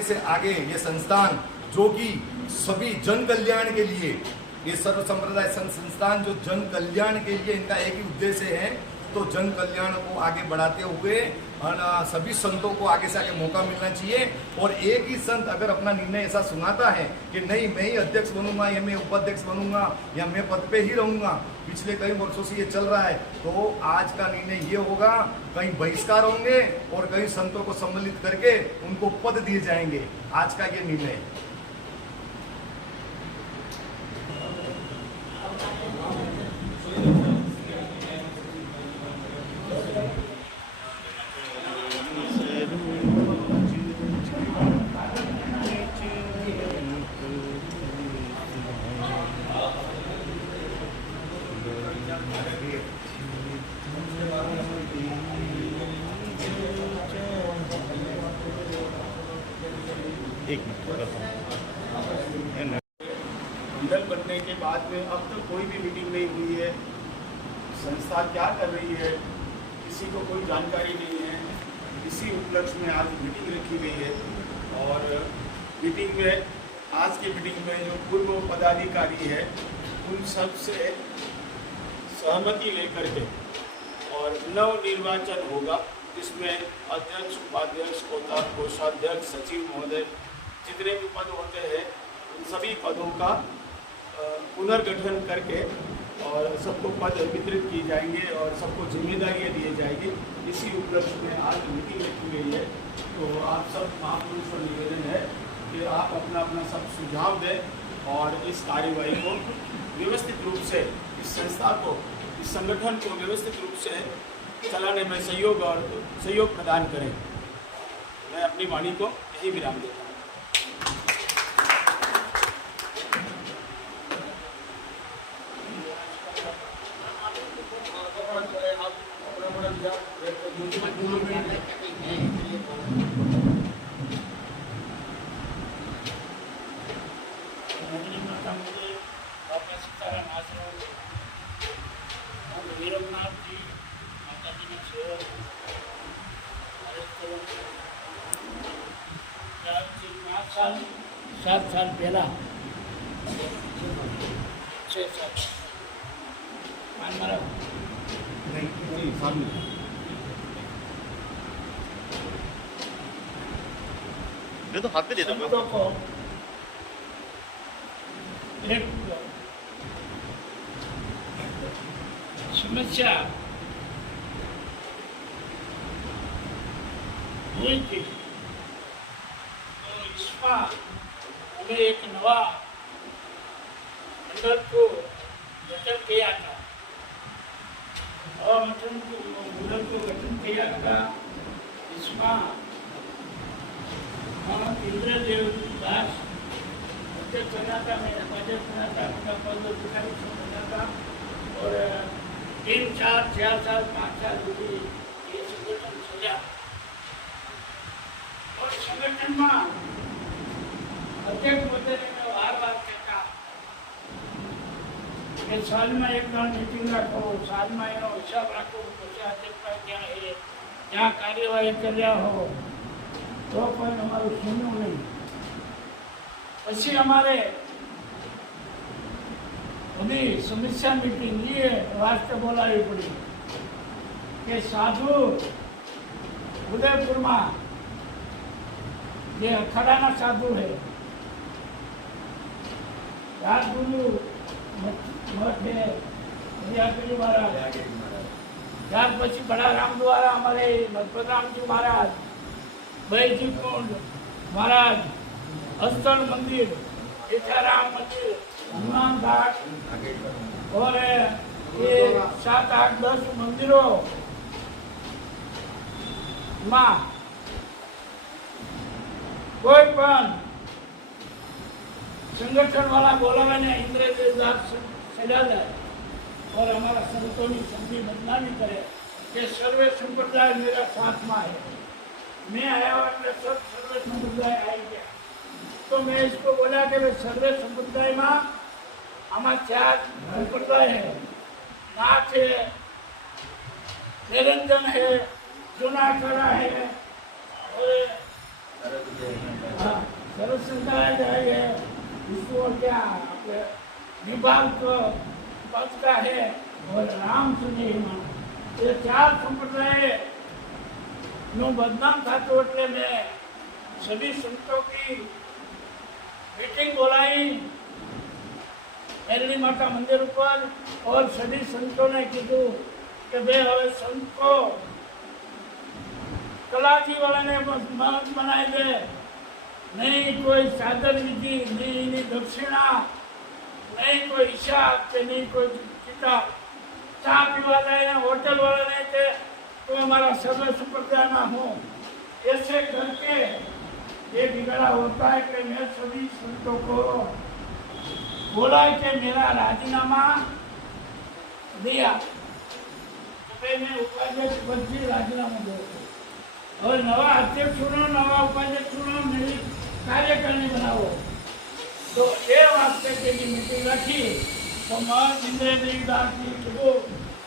से आगे ये संस्थान जो कि सभी जन कल्याण के लिए, ये सर्व संप्रदाय संस्थान जो जन कल्याण के लिए इनका एक ही उद्देश्य है, तो जन कल्याण को आगे बढ़ाते हुए सभी संतों को आगे से आगे मौका मिलना चाहिए। और एक ही संत अगर अपना निर्णय ऐसा सुनाता है कि नहीं मैं ही अध्यक्ष बनूंगा या मैं उपाध्यक्ष बनूंगा या मैं पद पे ही रहूंगा, पिछले कई वर्षों से ये चल रहा है, तो आज का निर्णय ये होगा कहीं बहिष्कार होंगे और कई संतों को सम्मिलित करके उनको पद दिए जाएंगे। आज का ये निर्णय है। मंडल बनने के बाद में अब तक कोई भी मीटिंग नहीं हुई है। संस्था क्या कर रही है किसी को कोई जानकारी नहीं है। इसी उपलक्ष्य में आज मीटिंग रखी गई है और मीटिंग में आज की मीटिंग में जो पूर्व पदाधिकारी है उन सब से सहमति लेकर के और नव निर्वाचन होगा, जिसमें अध्यक्ष, उपाध्यक्ष, कोषाध्यक्ष, सचिव महोदय जितने भी पद होते हैं उन सभी पदों का पुनर्गठन करके और सबको पद वितरित किए जाएंगे और सबको जिम्मेदारियां दिए जाएंगी। इसी उपलक्ष्य में आज मीटिंग रखी गई है। तो आप सब महापुरुष को निवेदन है कि आप अपना अपना सब सुझाव दें और इस कार्यवाही को व्यवस्थित रूप से, इस संस्था को, इस संगठन को व्यवस्थित रूप से चलाने में सहयोग प्रदान करें। मैं अपनी वाणी को यही विराम देता हूँ। सात साल पहला 6 साल मैं तो हाथ पे देता हूँ को एक समस्या हुई थी, तो इसमें हमें एक नवा मंडल को गठन किया था और मंडल को गठन किया था। इसमें इंद्रदेव दास अध्यक्ष बना था, मेरा उपाध्यक्ष बना था, अपना पद अधिकारी बना था और 3 4 4 साल 5 साल સુધી ये संगठन चला और संगठन में अध्यक्ष महोदय ने वार कहता कि साल में एक बार मीटिंग रखो, साल में एनो हिसाब रखो, પછી अध्यक्ष क्या है, क्या कार्यवाही कर रहा हो, तो पण हमारू सुन्યું नहीं। પછી हमारे बड़ी समस्या मीटिंग ये राष्ट्र बोलावी पड़ी कि साधु उदयपुर में जे अखाड़ा साधु है, राजगुरु मठ है, महाराज, त्यार पछी बड़ा राम द्वारा हमारे मधुपर राम जी महाराज, बैजी कुंड महाराज, अस्थल मंदिर, सीताराम मंदिर, हनुमान घाट और ये 7 8 10 मंदिरों में कोई पण संगठन वाला बोलावे ने इंद्रदेव दास सजा दे और हमारा संतों की संधि बदनामी करे कि सर्वे संप्रदाय मेरा साथ में है। मैं आया हुआ अपने सब सर्वे संप्रदाय आई गया, तो मैं इसको बोला कि सर्वे संप्रदाय में हमारे 4 संप्रदाय है, नाथ है, निरंजन है, जूनागढ़ है और संप्रदाय है, इसको क्या આપણે વિભાગ પદ का है और राम सुनी माना ये चार संप्रदाय नो बदनाम थातो એટલે मैं सभी संतों की मीटिंग बुलाई एरली माता मंदिर पर और सभी संतों ने कीधु कि भाई હવે संत को कलाजी वाले ने मत बनाई दे नहीं कोई साधन विधि नहीं दक्षिणा नहीं कोई हिसाब के नहीं कोई किताब चा पीवा जाए होटल वाले नहीं थे तो हमारा सर्व संप्रदाय ना हो ऐसे करके ये बिगड़ा होता है कि मैं सभी संतों को बोला कि मेरा राजीनामा दिया तो मैं उपाध्यक्ष पद से राजीनामा दो और नवा अध्यक्ष चुनो नवा उपाध्यक्ष चुनो मेरी कार्यकारिणी बनाओ तो ये वास्ते के लिए मीटिंग रखी तो मैं इंद्र दास जी को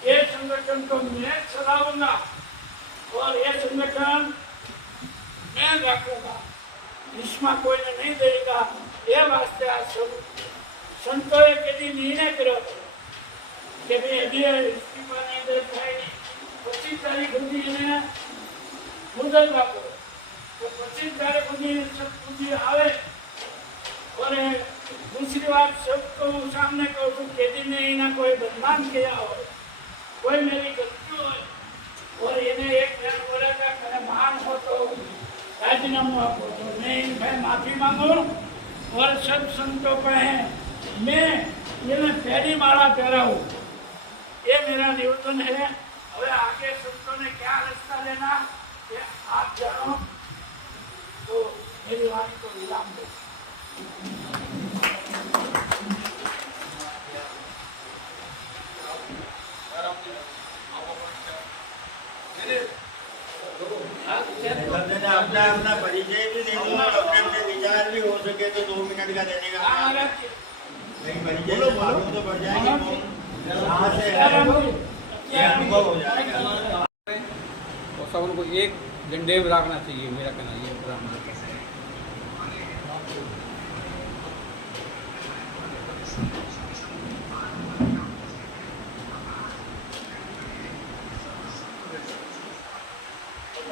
ये संगठन को मैं चलाऊंगा और ये संगठन मैं रखूंगा इसमें कोई ने नहीं देगा ये वास्ते आज सब संतों के लिए निर्णय करो कि भाई अभी इस्तीफा नहीं दे पाएगी 25 तारीख होती है मुदत रखो तो 25 तारीख होती सब पूंजी आवे और दूसरी बात सबको सामने कहूँ तो खेती में ही ना कोई बदनाम किया हो कोई मेरी गलती हो और इन्हें एक बहन बोलेगा मैंने मान हो तो राजीनामा आपको तो मैं इनका माफी मांगू और सब संतों को है मैं इन्हें पहली माला पहराऊँ ये मेरा निवेदन है और आगे संतों ने क्या रास्ता लेना ये आप जानो तो मेरी वाणी को विराम दो अपना अपना परिचय भी दे दो अपने अपने विचार भी हो सके तो 2 मिनट का देने का नहीं परिचय तो मालूम तो पड़ जाएगी कहाँ से है अनुभव हो जाएगा और सब उनको एक झंडे में रखना चाहिए मेरा कहना ये पूरा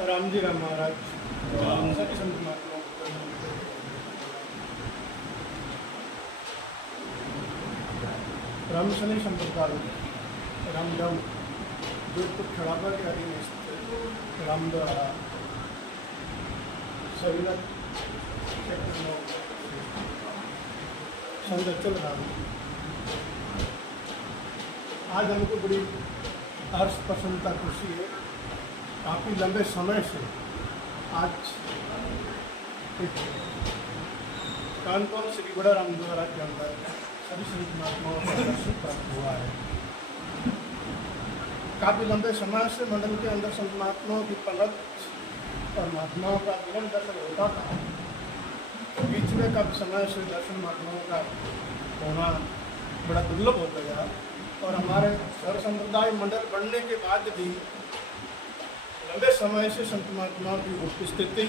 राम जी राम महाराज सभी संत महात्मा राम शनि संप्रदाय रामधाम जोधपुर खड़ापा के अधीन स्थित रामद्वारा सविनत संत चल रहा आज हमको बड़ी हर्ष प्रसन्नता खुशी है काफ़ी लंबे समय से आज कानपुर श्री बड़ा रामद्वारा के अंदर सभी संत महात्माओं का दर्शन प्राप्त हुआ है काफ़ी लंबे समय से मंडल के अंदर संत महात्माओं की पंगत और महात्माओं का मिलन दर्शन होता था बीच में काफ़ी समय से दर्शन महात्माओं का होना बड़ा दुर्लभ होता गया और हमारे सर्व संप्रदाय मंडल बनने के बाद भी लंबे समय से संत महात्माओं की उपस्थिति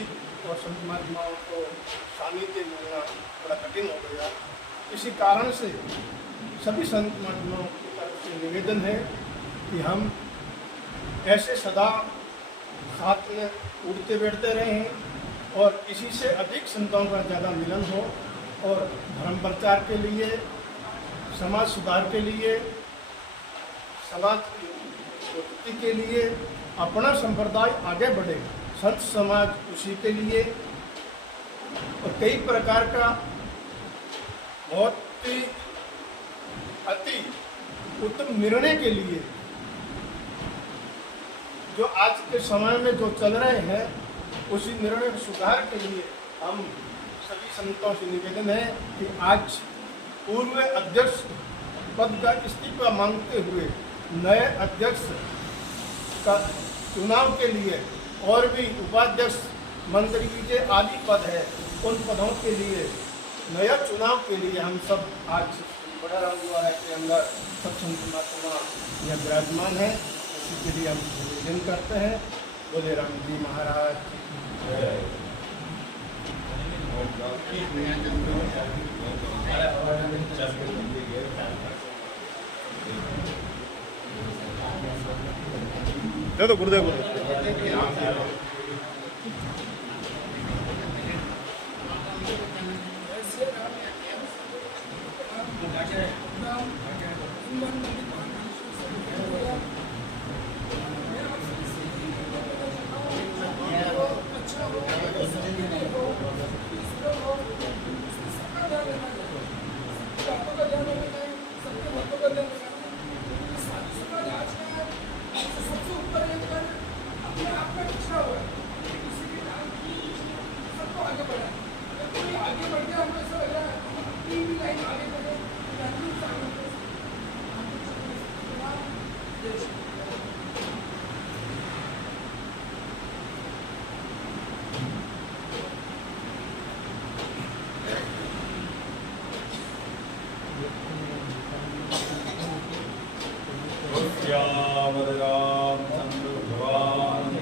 और संत महात्माओं को सानिध्य मिलना बड़ा कठिन हो गया इसी कारण से सभी संत महात्माओं की तरफ से निवेदन है कि हम ऐसे सदा साथ में उड़ते बैठते रहें और इसी से अधिक संतों का ज़्यादा मिलन हो और धर्म प्रचार के लिए समाज सुधार के लिए समाज की उन्नति के लिए अपना संप्रदाय आगे बढ़े संत समाज उसी के लिए और कई प्रकार का बहुत ही अति उत्तम निर्णय के लिए जो आज के समय में जो चल रहे हैं उसी निर्णय सुधार के लिए हम सभी संतों से निवेदन है कि आज पूर्व अध्यक्ष पद का इस्तीफा मांगते हुए नए अध्यक्ष का चुनाव के लिए और भी उपाध्यक्ष मंत्री के आदि पद है उन पदों के लिए नया चुनाव के लिए हम सब आज बड़ा रामद्वारा के अंदर सब संत महात्मा यह विराजमान है उसी के लिए हम निवेदन करते हैं बोले राम जी महाराज की जय। दे दो गुरुदेव रामचंद्र भगवान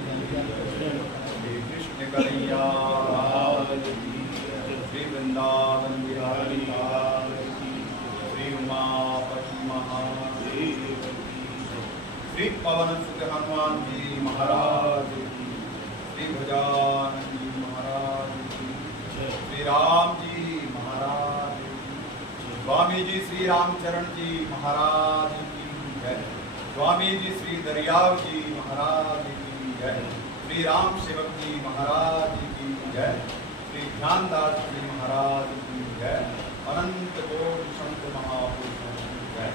श्री कृष्ण कन्हैया श्री वृंदावन बिहारी श्री उमापति महादेव श्री पवन सुत हनुमान जी महाराज श्री गजानन जी महाराज श्री राम जी महाराज स्वामी जी श्री रामचरण जी महाराज की जय। स्वामी जी श्री दरियाव जी महाराज की जय। श्री राम सेवक जी महाराज की जय। श्री ध्यानदास जी महाराज की जय। अनंत कोटि संत महापुरुषों की जय।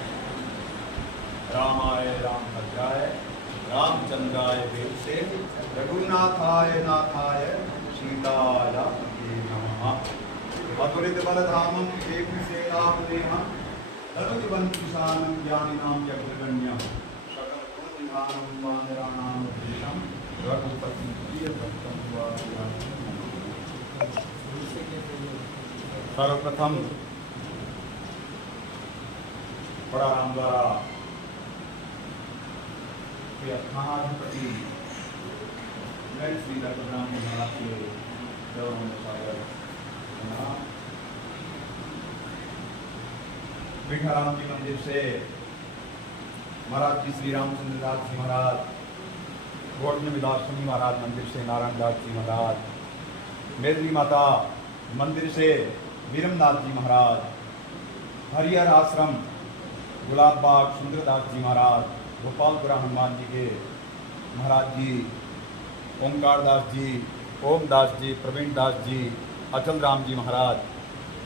रामाय रामभद्राय रामचंद्राय वेदसे रघुनाथाय नाथाय सीताय नमः। अतुलित बलधामं देवसेनापदेहं तनुजवन्तिशानं ज्ञानिनां जगद्गण्यं सकल गुणनिधानं वानराणां देशं रघुपति प्रियभक्तं वासुदेवं। सर्वप्रथम बड़ा राम द्वारा श्री अस्थानाधिपति श्री रघुराम महाराज के चरणों में स्वागत। विठाराम जी मंदिर से महाराज जी श्री रामचंद्र दास जी महाराज, गोटनी विलासनी महाराज मंदिर से नारायण दास जी महाराज, मेदरी माता मंदिर से वीरमदास जी महाराज, हरिहर आश्रम गुलाब बाग सुंदरदास जी महाराज, गोपालपुरा हनुमान जी के महाराज जी, ओंकार दास जी, ओम दास जी, प्रवीण दास जी, अचल राम जी महाराज,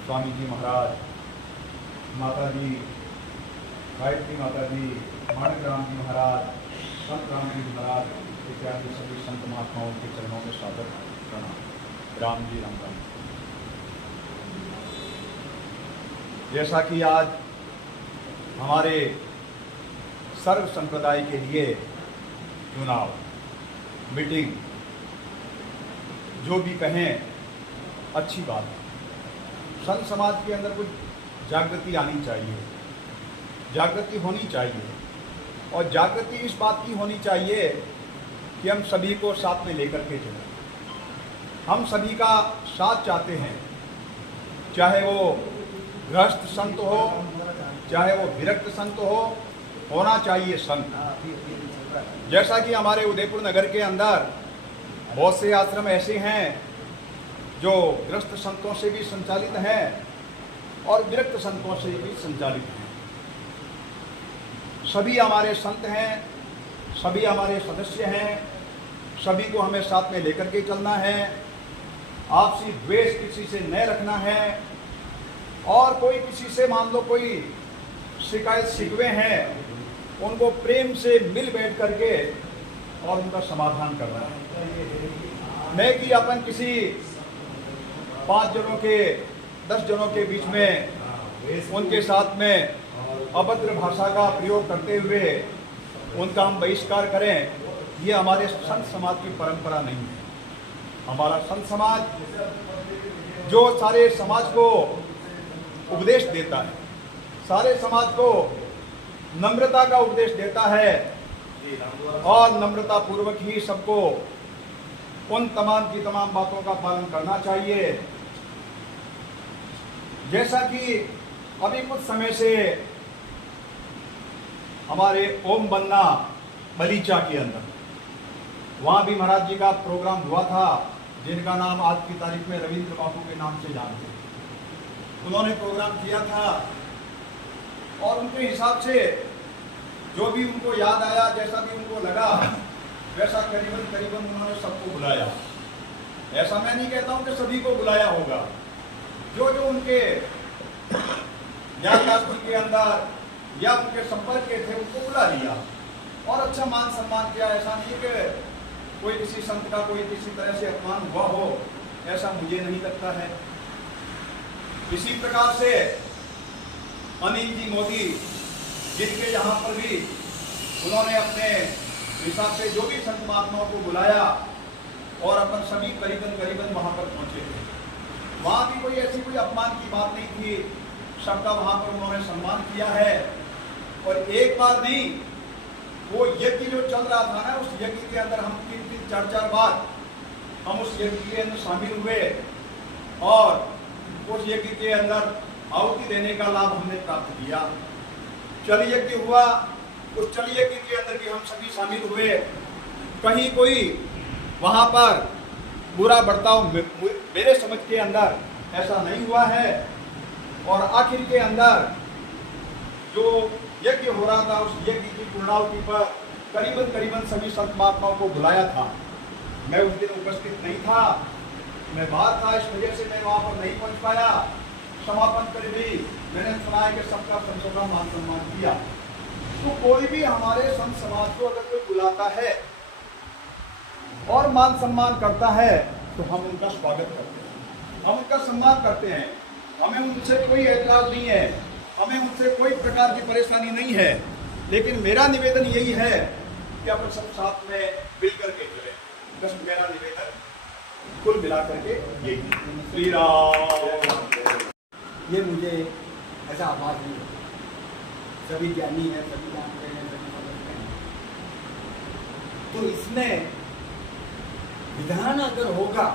स्वामी जी महाराज, माता जी गायत्री माता जी, माणक राम जी महाराज, संत राम जी महाराज इत्यादि सभी संत महात्माओं के चरणों में स्वागत प्रणाम। राम जी राम राम। जैसा कि आज हमारे सर्व संप्रदाय के लिए चुनाव मीटिंग जो भी कहें अच्छी बात है। संत समाज के अंदर कुछ जागृति आनी चाहिए, जागृति होनी चाहिए, और जागृति इस बात की होनी चाहिए कि हम सभी को साथ में लेकर के चलें। हम सभी का साथ चाहते हैं, चाहे वो गृहस्थ संत हो, चाहे वो विरक्त संत हो, होना चाहिए संत। जैसा कि हमारे उदयपुर नगर के अंदर बहुत से आश्रम ऐसे हैं जो गृहस्थ संतों से भी संचालित हैं और विरक्त संतों से भी संचालित हैं। सभी हमारे संत हैं, सभी हमारे सदस्य हैं, सभी को हमें साथ में लेकर के चलना है। आपसी द्वेष किसी से न रखना है, और कोई किसी से मान लो कोई शिकायत शिकवे हैं, उनको प्रेम से मिल बैठ करके और उनका समाधान करना है। नहीं कि अपन किसी 5 जनों के 10 जनों के बीच में उनके साथ में अभद्र भाषा का प्रयोग करते हुए उनका हम बहिष्कार करें। ये हमारे संत समाज की परंपरा नहीं है। हमारा संत समाज जो सारे समाज को उपदेश देता है, सारे समाज को नम्रता का उपदेश देता है, और नम्रता पूर्वक ही सबको उन तमाम की तमाम बातों का पालन करना चाहिए जैसा कि अभी कुछ समय से हमारे ओम बन्ना बलीचा के अंदर वहाँ भी महाराज जी का प्रोग्राम हुआ था, जिनका नाम आज की तारीख में रविंद्र बाबू के नाम से जानते हैं। उन्होंने प्रोग्राम किया था और उनके हिसाब से जो भी उनको याद आया, जैसा भी उनको लगा, वैसा करीबन उन्होंने सबको बुलाया। ऐसा मैं नहीं कहता हूँ कि सभी को बुलाया होगा, जो जो उनके ज्ञानदास्ती के अंदर या उनके संपर्क के थे उनको बुला लिया और अच्छा मान सम्मान किया। ऐसा नहीं कि कोई किसी संत का कोई किसी तरह से अपमान हुआ हो, ऐसा मुझे नहीं लगता है। इसी प्रकार से अनिल जी मोदी, जिनके यहाँ पर भी उन्होंने अपने हिसाब से जो भी संत महात्माओं को बुलाया और अपन सभी करीबन वहाँ पर पहुँचे थे। वहाँ भी कोई ऐसी कोई अपमान की बात नहीं थी, सबका वहाँ पर उन्होंने सम्मान किया है। और एक बार नहीं, वो यज्ञ जो चल रहा था ना, उस यज्ञ के अंदर हम 3-3, 4-4 बार हम उस यज्ञ के अंदर शामिल हुए और उस यज्ञ के अंदर आहुति देने का लाभ हमने प्राप्त किया। चल यज्ञ हुआ, उस चल यज्ञ के अंदर भी हम सभी शामिल हुए। कहीं कोई वहाँ पर बुरा बर्ताव मेरे समझ के अंदर ऐसा नहीं हुआ है। और आखिर के अंदर जो यज्ञ हो रहा था, उस यज्ञ की पूर्णाहुति पर करीबन सभी संत महात्माओं को बुलाया था। मैं उस दिन उपस्थित नहीं था, मैं बाहर था, इस वजह से मैं वहाँ पर नहीं पहुँच पाया। समापन कर भी मैंने सुना है कि सबका संतों का मान सम्मान किया। तो कोई भी हमारे संत समाज को अगर कोई बुलाता है और मान सम्मान करता है तो हम उनका स्वागत करते हैं, हम उनका सम्मान करते हैं। हमें उनसे कोई एतराज नहीं है, हमें उनसे कोई प्रकार की परेशानी नहीं है। लेकिन मेरा निवेदन यही है कि अपन सब साथ में मिल करके चले। बस मेरा निवेदन कुल मिलाकर के यही। श्री राम। ये मुझे ऐसा आभास नहीं होता। सभी ज्ञानी हैं, सभी जानते हैं, सभी समझते हैं। तो इसमें विधान अगर होगा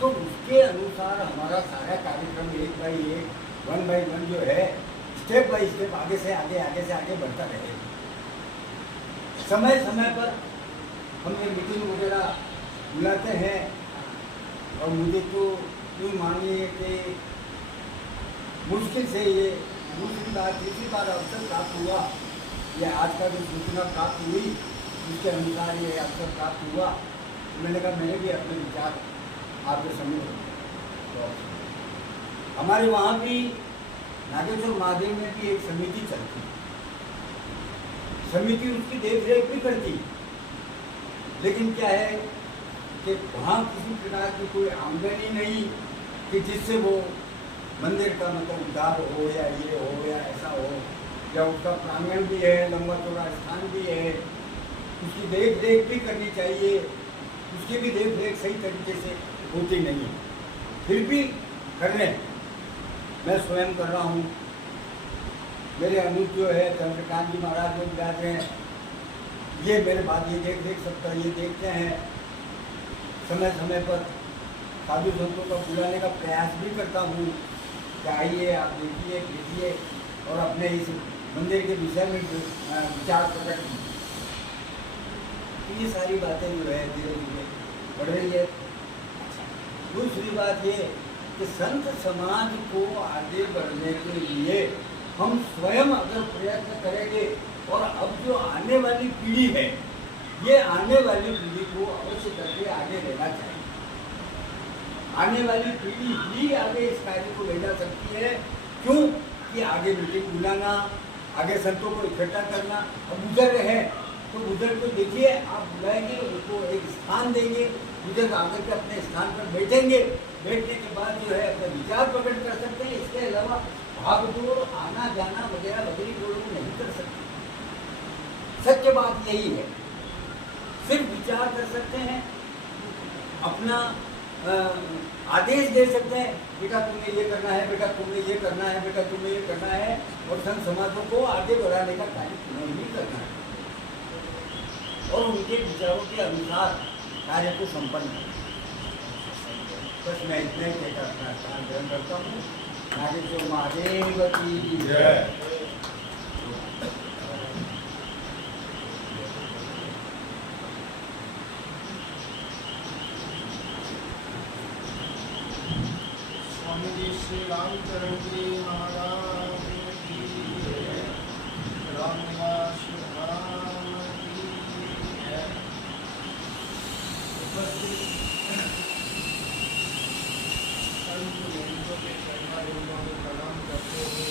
तो उसके अनुसार हमारा सारा कार्यक्रम 1 बाई 1, 1 बाई 1 जो है, स्टेप बाई स्टेप आगे से आगे बढ़ता रहेगा। समय समय पर हम ये मीटिंग वगैरह बुलाते हैं और मुझे तो यूँ मानिए कि मुश्किल से ये दूसरी बार अवसर प्राप्त हुआ, ये आज का जो सूचना प्राप्त हुई उसके अनुसार ये अवसर प्राप्त हुआ। मैंने कहा मैंने भी अपने विचार आपके समूह तो हमारे वहाँ भी नागेश्वर महादेव में भी एक समिति चलती, समिति उसकी देख रेख भी करती। लेकिन क्या है कि वहाँ किसी प्रकार की कोई आमदनी नहीं कि जिससे वो मंदिर का मतलब उद्धार हो या ये हो या ऐसा हो, या उसका प्रांगण भी है, लंबा चौड़ा स्थान भी है, उसकी देख रेख भी करनी चाहिए। उसकी भी देख रेख सही तरीके से होती नहीं, फिर भी कर रहे हैं। मैं स्वयं कर रहा हूँ, मेरे अनुज जो है चंद्रकांत जी महाराज जो जाते हैं, ये मेरे बाद ये देख सकता, ये देखते हैं। समय समय पर साधु संतों को बुलाने का प्रयास भी करता हूँ कि आइए आप देखिए और अपने इस मंदिर के विषय में विचार प्रकट कीजिए। ये सारी बातें जो है धीरे धीरे बढ़ रही है। दूसरी बात ये कि संत समाज को आगे बढ़ने के लिए हम स्वयं अगर प्रयत्न करेंगे और अब जो आने वाली पीढ़ी है, ये आने वाली पीढ़ी को अवश्य करके आगे लेना चाहिए। आने वाली पीढ़ी ही आगे इस कार्य को ले जा सकती है। क्यों कि आगे मीटिंग बुलाना, आगे संतों को इकट्ठा करना। अब बुजुर्ग है तो बुजुर्ग को देखिए, आप बुलाएंगे, उनको एक स्थान देंगे, बुजुर्ग आकर के अपने स्थान पर बैठेंगे। बैठने के बाद जो है अपने विचार प्रकट कर सकते हैं। इसके अलावा भागदौड़, आना जाना वगैरह वगैरह लोग नहीं कर सकते। सत्य बात यही है, सिर्फ विचार कर सकते हैं, अपना आदेश दे सकते हैं, बेटा तुम्हें ये करना है, बेटा तुम्हें ये करना है, बेटा तुम्हें ये करना है, और संत समाजों को आगे बढ़ाने का कार्य तुम्हें ही करना है और उनके विचारों के अनुसार कार्य को संपन्न करना। बस मैं इतना ही कहकर अपना स्थान ग्रहण करता हूँ। नागेश्वर महादेव की जय। स्वामी जी श्री रामचरण जी महाराज की जय। रामनिवास राम की जय। उपस्थित संत महंतों के चरणारिंदों में प्रणाम करते हुए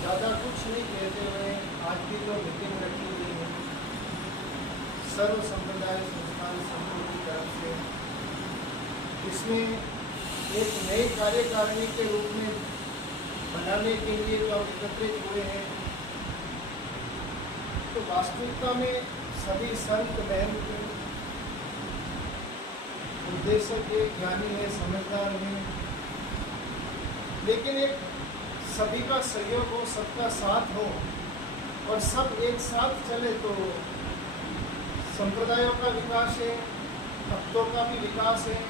ज़्यादा कुछ नहीं कहते हुए आज की जो मीटिंग रखी हुई है सर्व संप्रदाय संस्थान संघ की तरफ से, इसमें एक नई कार्यकारिणी के रूप में बनाने के लिए जो हम एकत्रित हुए हैं, तो वास्तविकता में सभी संत महंत उद्देश्य के ज्ञानी है, समझदार हैं, लेकिन एक सभी का सहयोग हो, सबका साथ हो और सब एक साथ चले तो संप्रदायों का विकास है, भक्तों का भी विकास है।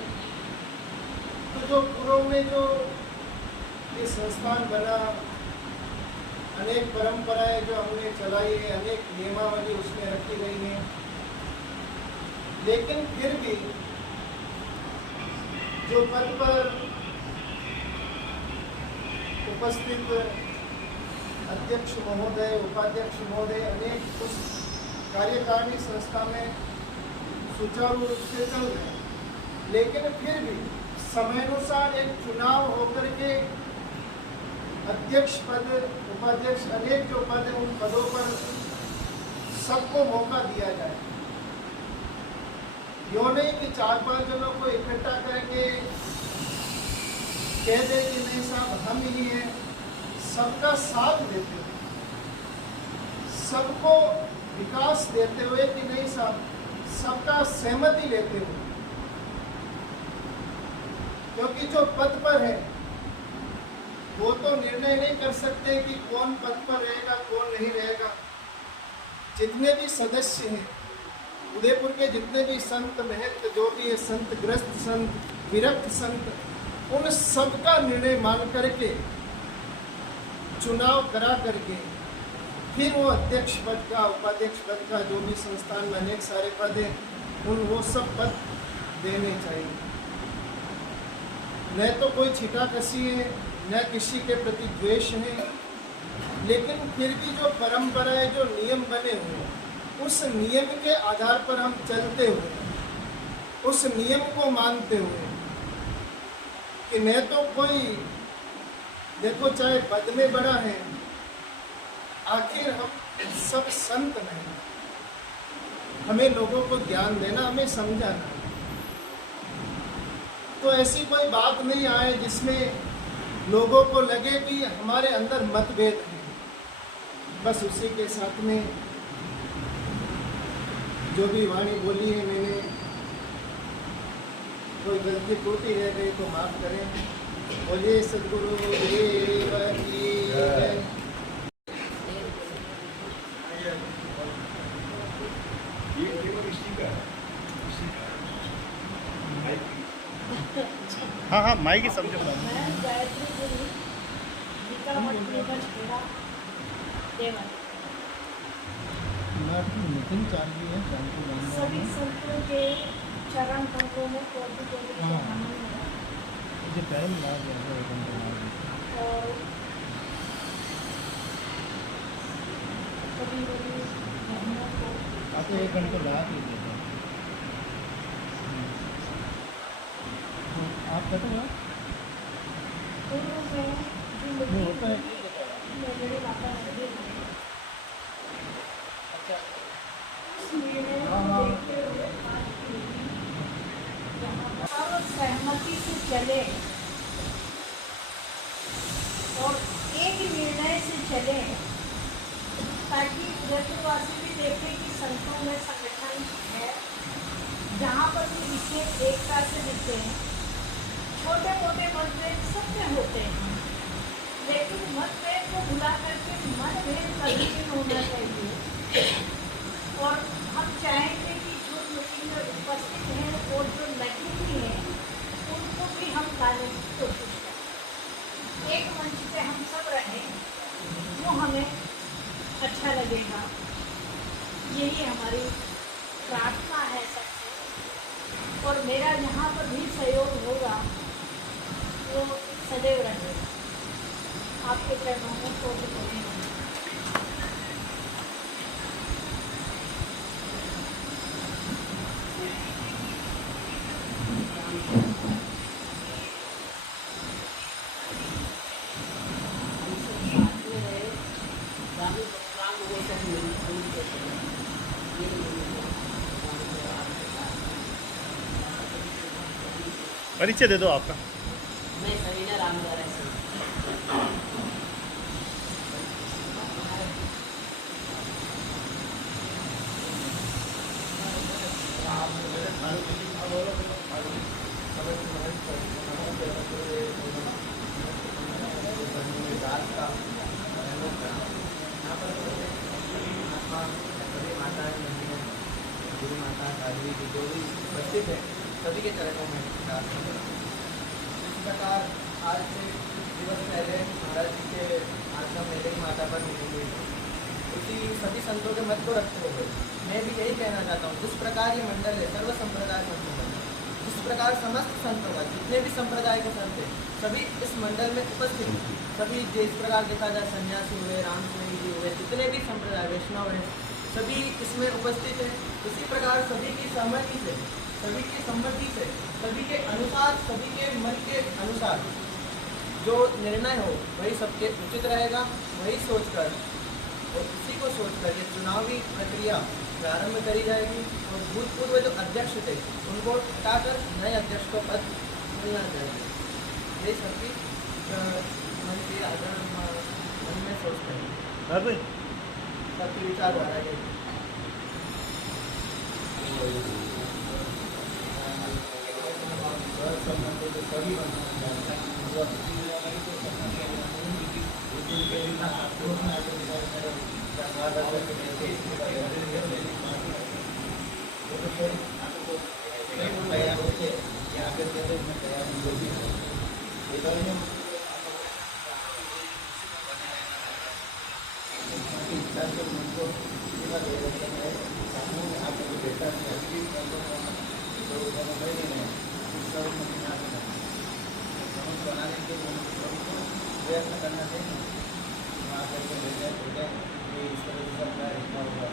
तो जो पूर्व में जो ये संस्थान बना, अनेक परंपराएं जो हमने चलाई है, अनेक नियमावली उसमें रखी गई है, लेकिन फिर भी जो पद पर उपस्थित अध्यक्ष महोदय, उपाध्यक्ष महोदय अनेक उस कार्यकारिणी संस्था में सुचारू रूप से चल रहे हैं, लेकिन फिर भी समयानुसार एक चुनाव होकर के अध्यक्ष पद, उपाध्यक्ष अनेक जो पद हैं उन पदों पर सबको मौका दिया जाए। यो नहीं कि 4-5 जनों को इकट्ठा करके कह दे कि नहीं साहब हम ही हैं, सबका साथ देते हुए, सबको विकास देते हुए कि नहीं साहब, सबका सहमति लेते हुए, क्योंकि जो पद पर है वो तो निर्णय नहीं कर सकते कि कौन पद पर रहेगा कौन नहीं रहेगा। जितने भी सदस्य हैं, उदयपुर के जितने भी संत महंत जो भी है, संत ग्रस्त संत, विरक्त संत, उन सबका निर्णय मान करके चुनाव करा करके फिर वो अध्यक्ष पद का, उपाध्यक्ष पद का, जो भी संस्थान में अनेक सारे पद हैं, उन वो सब पद देने चाहिए। न तो कोई छिटाकशी है, न किसी के प्रति द्वेष है, लेकिन फिर भी जो परंपराएं, जो नियम बने हुए हैं, उस नियम के आधार पर हम चलते हुए, उस नियम को मानते हुए कि न तो कोई देखो चाहे पद में बड़ा है, आखिर हम सब संत नहीं, हमें लोगों को ज्ञान देना, हमें समझाना, तो ऐसी कोई बात नहीं आए जिसमें लोगों को लगे कि हमारे अंदर मतभेद है। बस उसी के साथ में जो भी वाणी बोली है मैंने, कोई गलती त्रुटि रह गई तो माफ करें। बोलिए सद्गुरु देव की जय। हाँ हाँ माइक ही समझो। मैं गायत्री गुरु निकामत निगम खेड़ा देवन सभी संतों के चरण कमलों में कोटि कोटि प्रणाम और सभी बड़ी बहनों को 1 घंटे बाद ही आप कहते हो पूर्व में जिंदगी में मेरे माता नदी सब सहमति से चले और एक निर्णय से चले, ताकि उदयपुरवासी भी देखें कि संतों में संगठन है, जहाँ पर भी विशेष एकता से दिखते हैं। छोटे मोटे मतभेद सबके होते हैं, लेकिन मतभेद को भुला करके मतभेद कभी नहीं होना चाहिए। और हम चाहेंगे कि जो मीटिंग में उपस्थित हैं और जो नहीं भी हैं, उनको भी हम लाने की कोशिश करें। एक मंच पे हम सब रहें, वो हमें अच्छा लगेगा। यही हमारी प्रार्थना है सबसे, और मेरा जहाँ पर भी सहयोग होगा वो सदैव रहेगा। आपके चरणों में कोट करेंगे। परिचय दे दो आपका। मैं सरीना रामदारा से। गुरु माता काली जी जो भी उपस्थित है सभी के चरणों में प्रार्थना करता हूं। इस प्रकार आज से कुछ दिवस पहले महाराज जी के आश्रम में गई माता पर मिली हुई उसी सभी संतों के मत को रखते हुए मैं भी यही कहना चाहता हूँ, जिस प्रकार ये मंडल है सर्व संप्रदाय संत मंडल, जिस प्रकार समस्त संतों का जितने भी संप्रदाय के संत हैं सभी इस मंडल में उपस्थित हैं। सभी जिस प्रकार देखा जाए सन्यासी हुए, रामस्वामी जी हुए, जितने भी संप्रदाय वैष्णव हैं सभी इसमें उपस्थित हैं। इसी प्रकार सभी की सहमति से, सभी की सम्मति से, सभी के अनुसार, सभी के मन के अनुसार जो निर्णय हो वही सबके उचित रहेगा। वही सोचकर और इसी को सोचकर ये चुनावी प्रक्रिया प्रारंभ करी जाएगी और भूतपूर्व जो अध्यक्ष थे उनको हटाकर नए अध्यक्ष को पद मिलना चाहिए। ये सबकी मन के आदरण मन में सोचते हैं, सबकी विचारधारा ये सभी बनाने के प्रयत्न करना चाहिए। वहाँ करके ले जाए इस तरह से अपना रिश्ता होगा।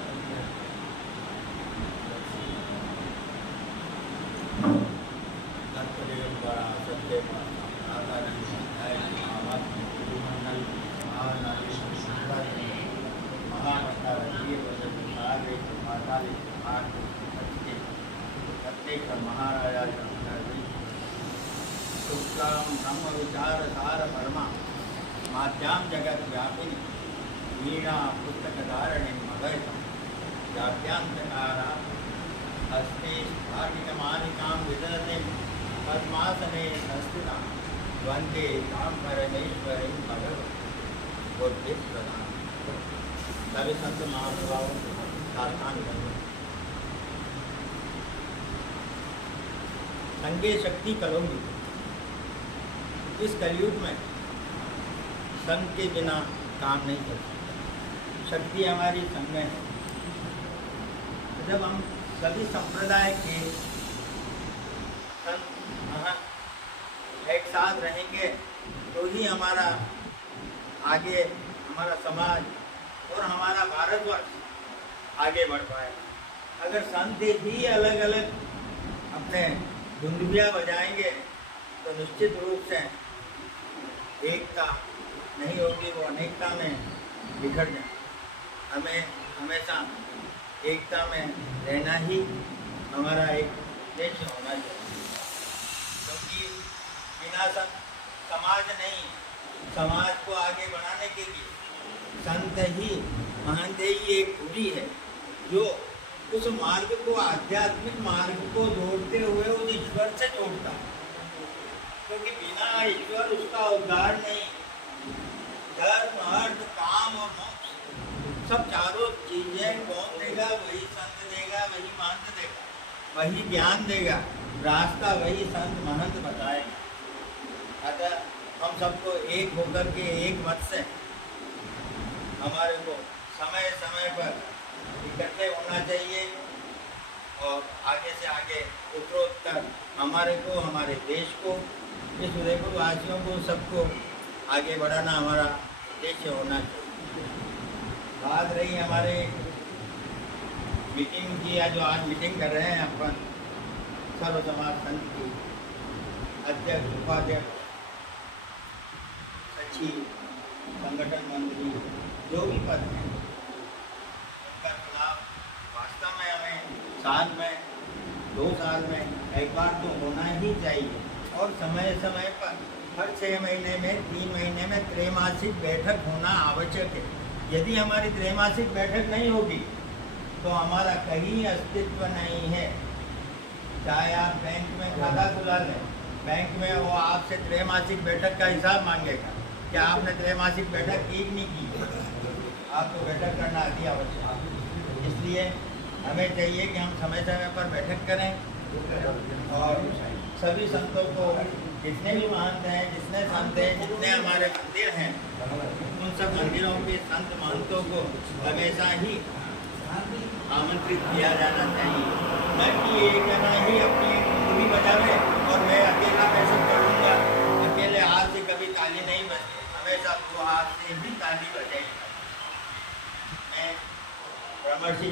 महाराजा शुक्लाम ब्रह्म विचार सार परमा माध्याम जगत व्यापिनी वीणा पुस्तक धारणी मगयतम जात्यांतकारा हस्ते स्फाटिकमालिकां विदधते पद्मासने संस्थिता वंदे तां परमेश्वरीं भगवती बुद्धि प्रदान। सभी संत महानुभावों सावधान बनो। संगे शक्ति कलौंगी। इस कलयुग में संघ के बिना काम नहीं कर सकता। शक्ति हमारी संघ में है। जब हम सभी संप्रदाय के संत एक साथ रहेंगे तो ही हमारा आगे हमारा समाज और हमारा भारतवर्ष आगे बढ़ पाएगा। अगर संत ही अलग अलग अपने धुंधुबिया बजाएंगे तो निश्चित रूप से एकता नहीं होगी, वो अनेकता में बिखर जाए। हमें हमेशा एकता में रहना ही हमारा एक लक्ष्य होना चाहिए, क्योंकि बिना समाज नहीं, समाज को आगे बढ़ाने के लिए संत ही महानदेही एक पूरी है जो उस मार्ग को, आध्यात्मिक मार्ग को जोड़ते हुए उस ईश्वर से जोड़ता है, क्योंकि बिना ईश्वर उसका उद्धार नहीं। धर्म, अर्थ, काम और मोक्ष सब चारों चीजें कौन देगा? वही संत देगा, वही महंत देगा, वही ज्ञान देगा, रास्ता वही संत महंत बताएगा। सबको एक होकर के एक मत से हमारे को समय समय पर इकट्ठे होना चाहिए और आगे से आगे उत्तरोत्तर हमारे को, हमारे देश को, इस उदयपुर वासियों को सबको आगे बढ़ाना हमारा उद्देश्य होना चाहिए। बात रही हमारे मीटिंग की, या जो आज मीटिंग कर रहे हैं अपन सर्व समाज संघ की अध्यक्ष, उपाध्यक्ष, सचिव, संगठन मंत्री, जो भी पद हैं, उनका चुनाव वास्तव में हमें साल में 2 साल में एक बार तो होना ही चाहिए और समय समय पर हर 6 महीने में, 3 महीने में त्रैमासिक बैठक होना आवश्यक है। यदि हमारी त्रैमासिक बैठक नहीं होगी तो हमारा कहीं अस्तित्व नहीं है। चाहे आप बैंक में खाता खुला लें, बैंक में वो आपसे त्रैमासिक बैठक का हिसाब मांगेगा कि आपने त्रैमासिक बैठक की नहीं की, आपको बैठक करना अति आवश्यक है। इसलिए हमें चाहिए कि हम समय समय पर बैठक करें और सभी संतों को, जितने भी महंत हैं, जितने संत हैं, जितने हमारे मंदिर हैं, उन सब मंदिरों के संत महंतों को हमेशा ही आमंत्रित किया जाना चाहिए। न कि एक जना ही अपनी कुंडली बजावे और मैं अकेला बैठक करूँगा, अकेले हाथ से कभी ताली नहीं बजती, हमेशा 2 हाथ से ही ताली बजाएगी। मैं ब्रह्मर्षि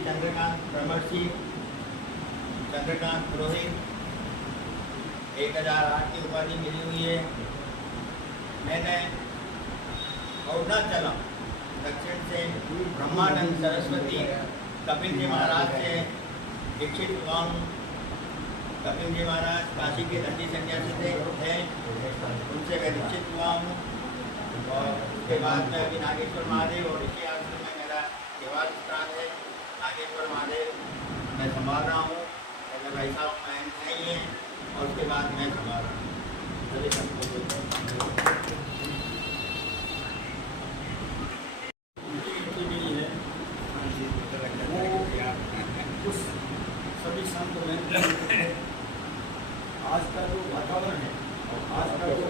चंद्रकांत पुरोहित 1008 की उपाधि मिली हुई है। मैंने अरुणाचलम दक्षिण से ब्रह्मानंद सरस्वती कपिल जी महाराज से दीक्षित हुआ हूँ। कपिल जी महाराज काशी के दंडी सन्यासी थे, उनसे मैं दीक्षित हुआ हूँ और उसके बाद में अभी नागेश्वर महादेव और ऋषि आश्रम में मेरा सेवा स्थान है। नागेश्वर महादेव मैं संभाल रहा हूँ, मेरे भाई साहब मैं नहीं है और उसके बाद मैं संभाल रहा हूँ। सभी संतों उस सभी संत में आज का जो वातावरण है और आज का जो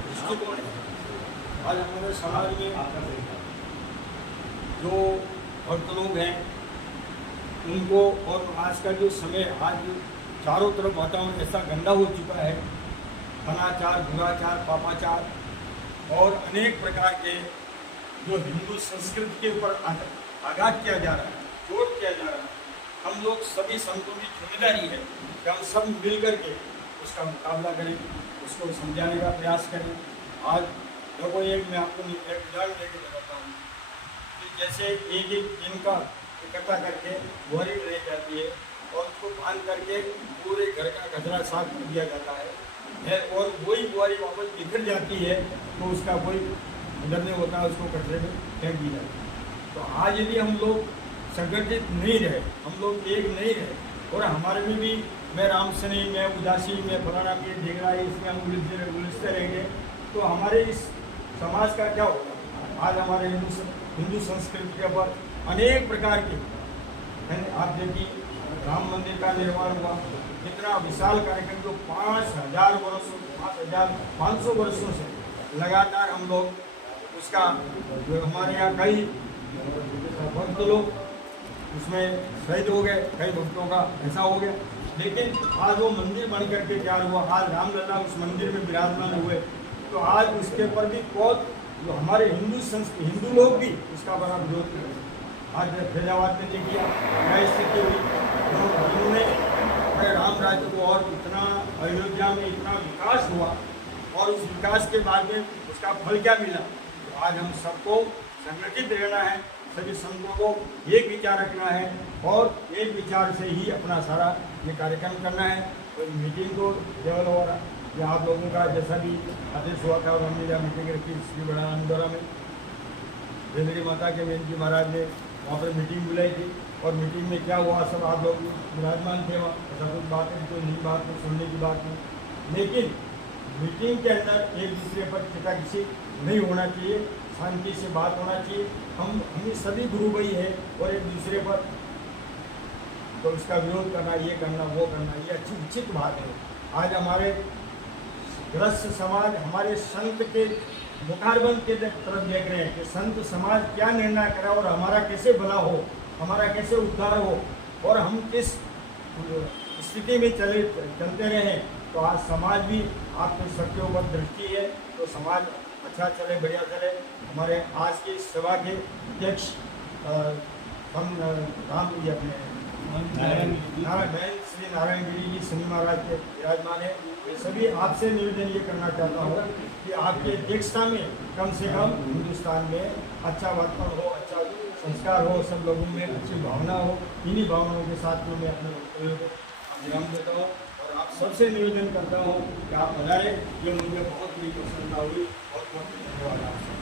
दृष्टिकोण है, आज हमारे समाज में जो भक्त लोग हैं उनको, और आज का जो समय, आज चारों तरफ वातावरण ऐसा गंदा हो चुका है, अनाचार, दुराचार, पापाचार और अनेक प्रकार के जो हिंदू संस्कृति के ऊपर आघात किया जा रहा है, चोट किया जा रहा है। हम लोग सभी संतों की जिम्मेदारी है कि हम सब मिल कर के उसका मुकाबला करें, उसको समझाने का प्रयास करें। आज देखो, मैं आपको एक उदाहरण देकर बताता हूँ कि जैसे एक दिन का इकट्ठा करके बुआरी रह जाती है और उसको बांध करके पूरे घर का कचरा साफ कर दिया जाता है और वही बुआरी वापस बिखर जाती है तो उसका कोई उधर नहीं होता, उसको कचरे में फेंक दी जाती है। तो आज यदि हम लोग संगठित नहीं रहे, हम लोग एक नहीं रहे और हमारे में भी मैं राम सनी, मैं उदासी, मैं फलाना के देख रहा है, इसमें हम उलझते रहेंगे तो हमारे इस समाज का क्या होगा। आज हमारे हिंदू संस्कृति के ऊपर अनेक प्रकार के आप देखिए, राम मंदिर का निर्माण हुआ, कितना विशाल कार्यक्रम जो 5000 वर्षों 5500 वर्षों से लगातार हम लोग उसका, जो हमारे यहाँ कई भक्त लोग उसमें शहीद हो गए, कई भक्तों का ऐसा हो गया, लेकिन आज वो मंदिर बन करके तैयार हुआ, आज रामलला उस मंदिर में विराजमान हुए। तो आज उसके ऊपर भी बहुत जो हमारे हिंदू लोग भी उसका बड़ा विरोध कर रहे हैं। आज फैजाबाद में देखिए क्या स्थिति हुई, उन्होंने राम राज्य को और इतना अयोध्या में इतना विकास हुआ और उस विकास के बाद में उसका फल क्या मिला। तो आज हम सबको संगठित रहना है, सभी संतों को एक विचार रखना है और एक विचार से ही अपना सारा ये कार्यक्रम करना है। तो मीटिंग को केवल और या आप लोगों का जैसा भी आदेश हुआ था और हमने जहाँ मीटिंग रखी श्री बड़ा इंदौरा में, वेदरी माता के वेद जी महाराज ने वहाँ पर मीटिंग बुलाई थी और मीटिंग में क्या हुआ सब आप लोग विराजमान थे वहाँ। ऐसा कुछ बात है, कोई नई बात नहीं, सुनने की बात नहीं, लेकिन मीटिंग के अंदर एक दूसरे पर किसी नहीं होना चाहिए, शांति से बात होना चाहिए। हम सभी गुरु भाई है और एक दूसरे पर तो उसका विरोध करना, ये करना, वो करना, ये अच्छी उचित बात है। आज हमारे ग्रस्त समाज हमारे संत के मुखारबंद के तरफ देख रहे हैं कि संत समाज क्या निर्णय करे और हमारा कैसे भला हो, हमारा कैसे उद्धार हो और हम किस स्थिति में चलते रहें। तो आज समाज भी आपके सबके ऊपर दृष्टि है, तो समाज अच्छा चले, बढ़िया चले। हमारे आज की सभा के अध्यक्ष हम राम जी अपने श्री नारायण गिरी जी शनि महाराज के विराजमान है। ये सभी आपसे निवेदन ये करना चाहता हूँ कि आपकी अध्यक्षता में कम से कम हिंदुस्तान में अच्छा वातावरण हो, अच्छा संस्कार हो, सब लोगों में अच्छी भावना हो। इन्हीं भावनाओं के साथ में मैं अपने वक्तव्य को विराम देता हूँ और आप सबसे निवेदन करता हूँ कि आप बताएं, जो मुझे बहुत ही प्रसन्नता हुई। बहुत बहुत धन्यवाद आप सबको।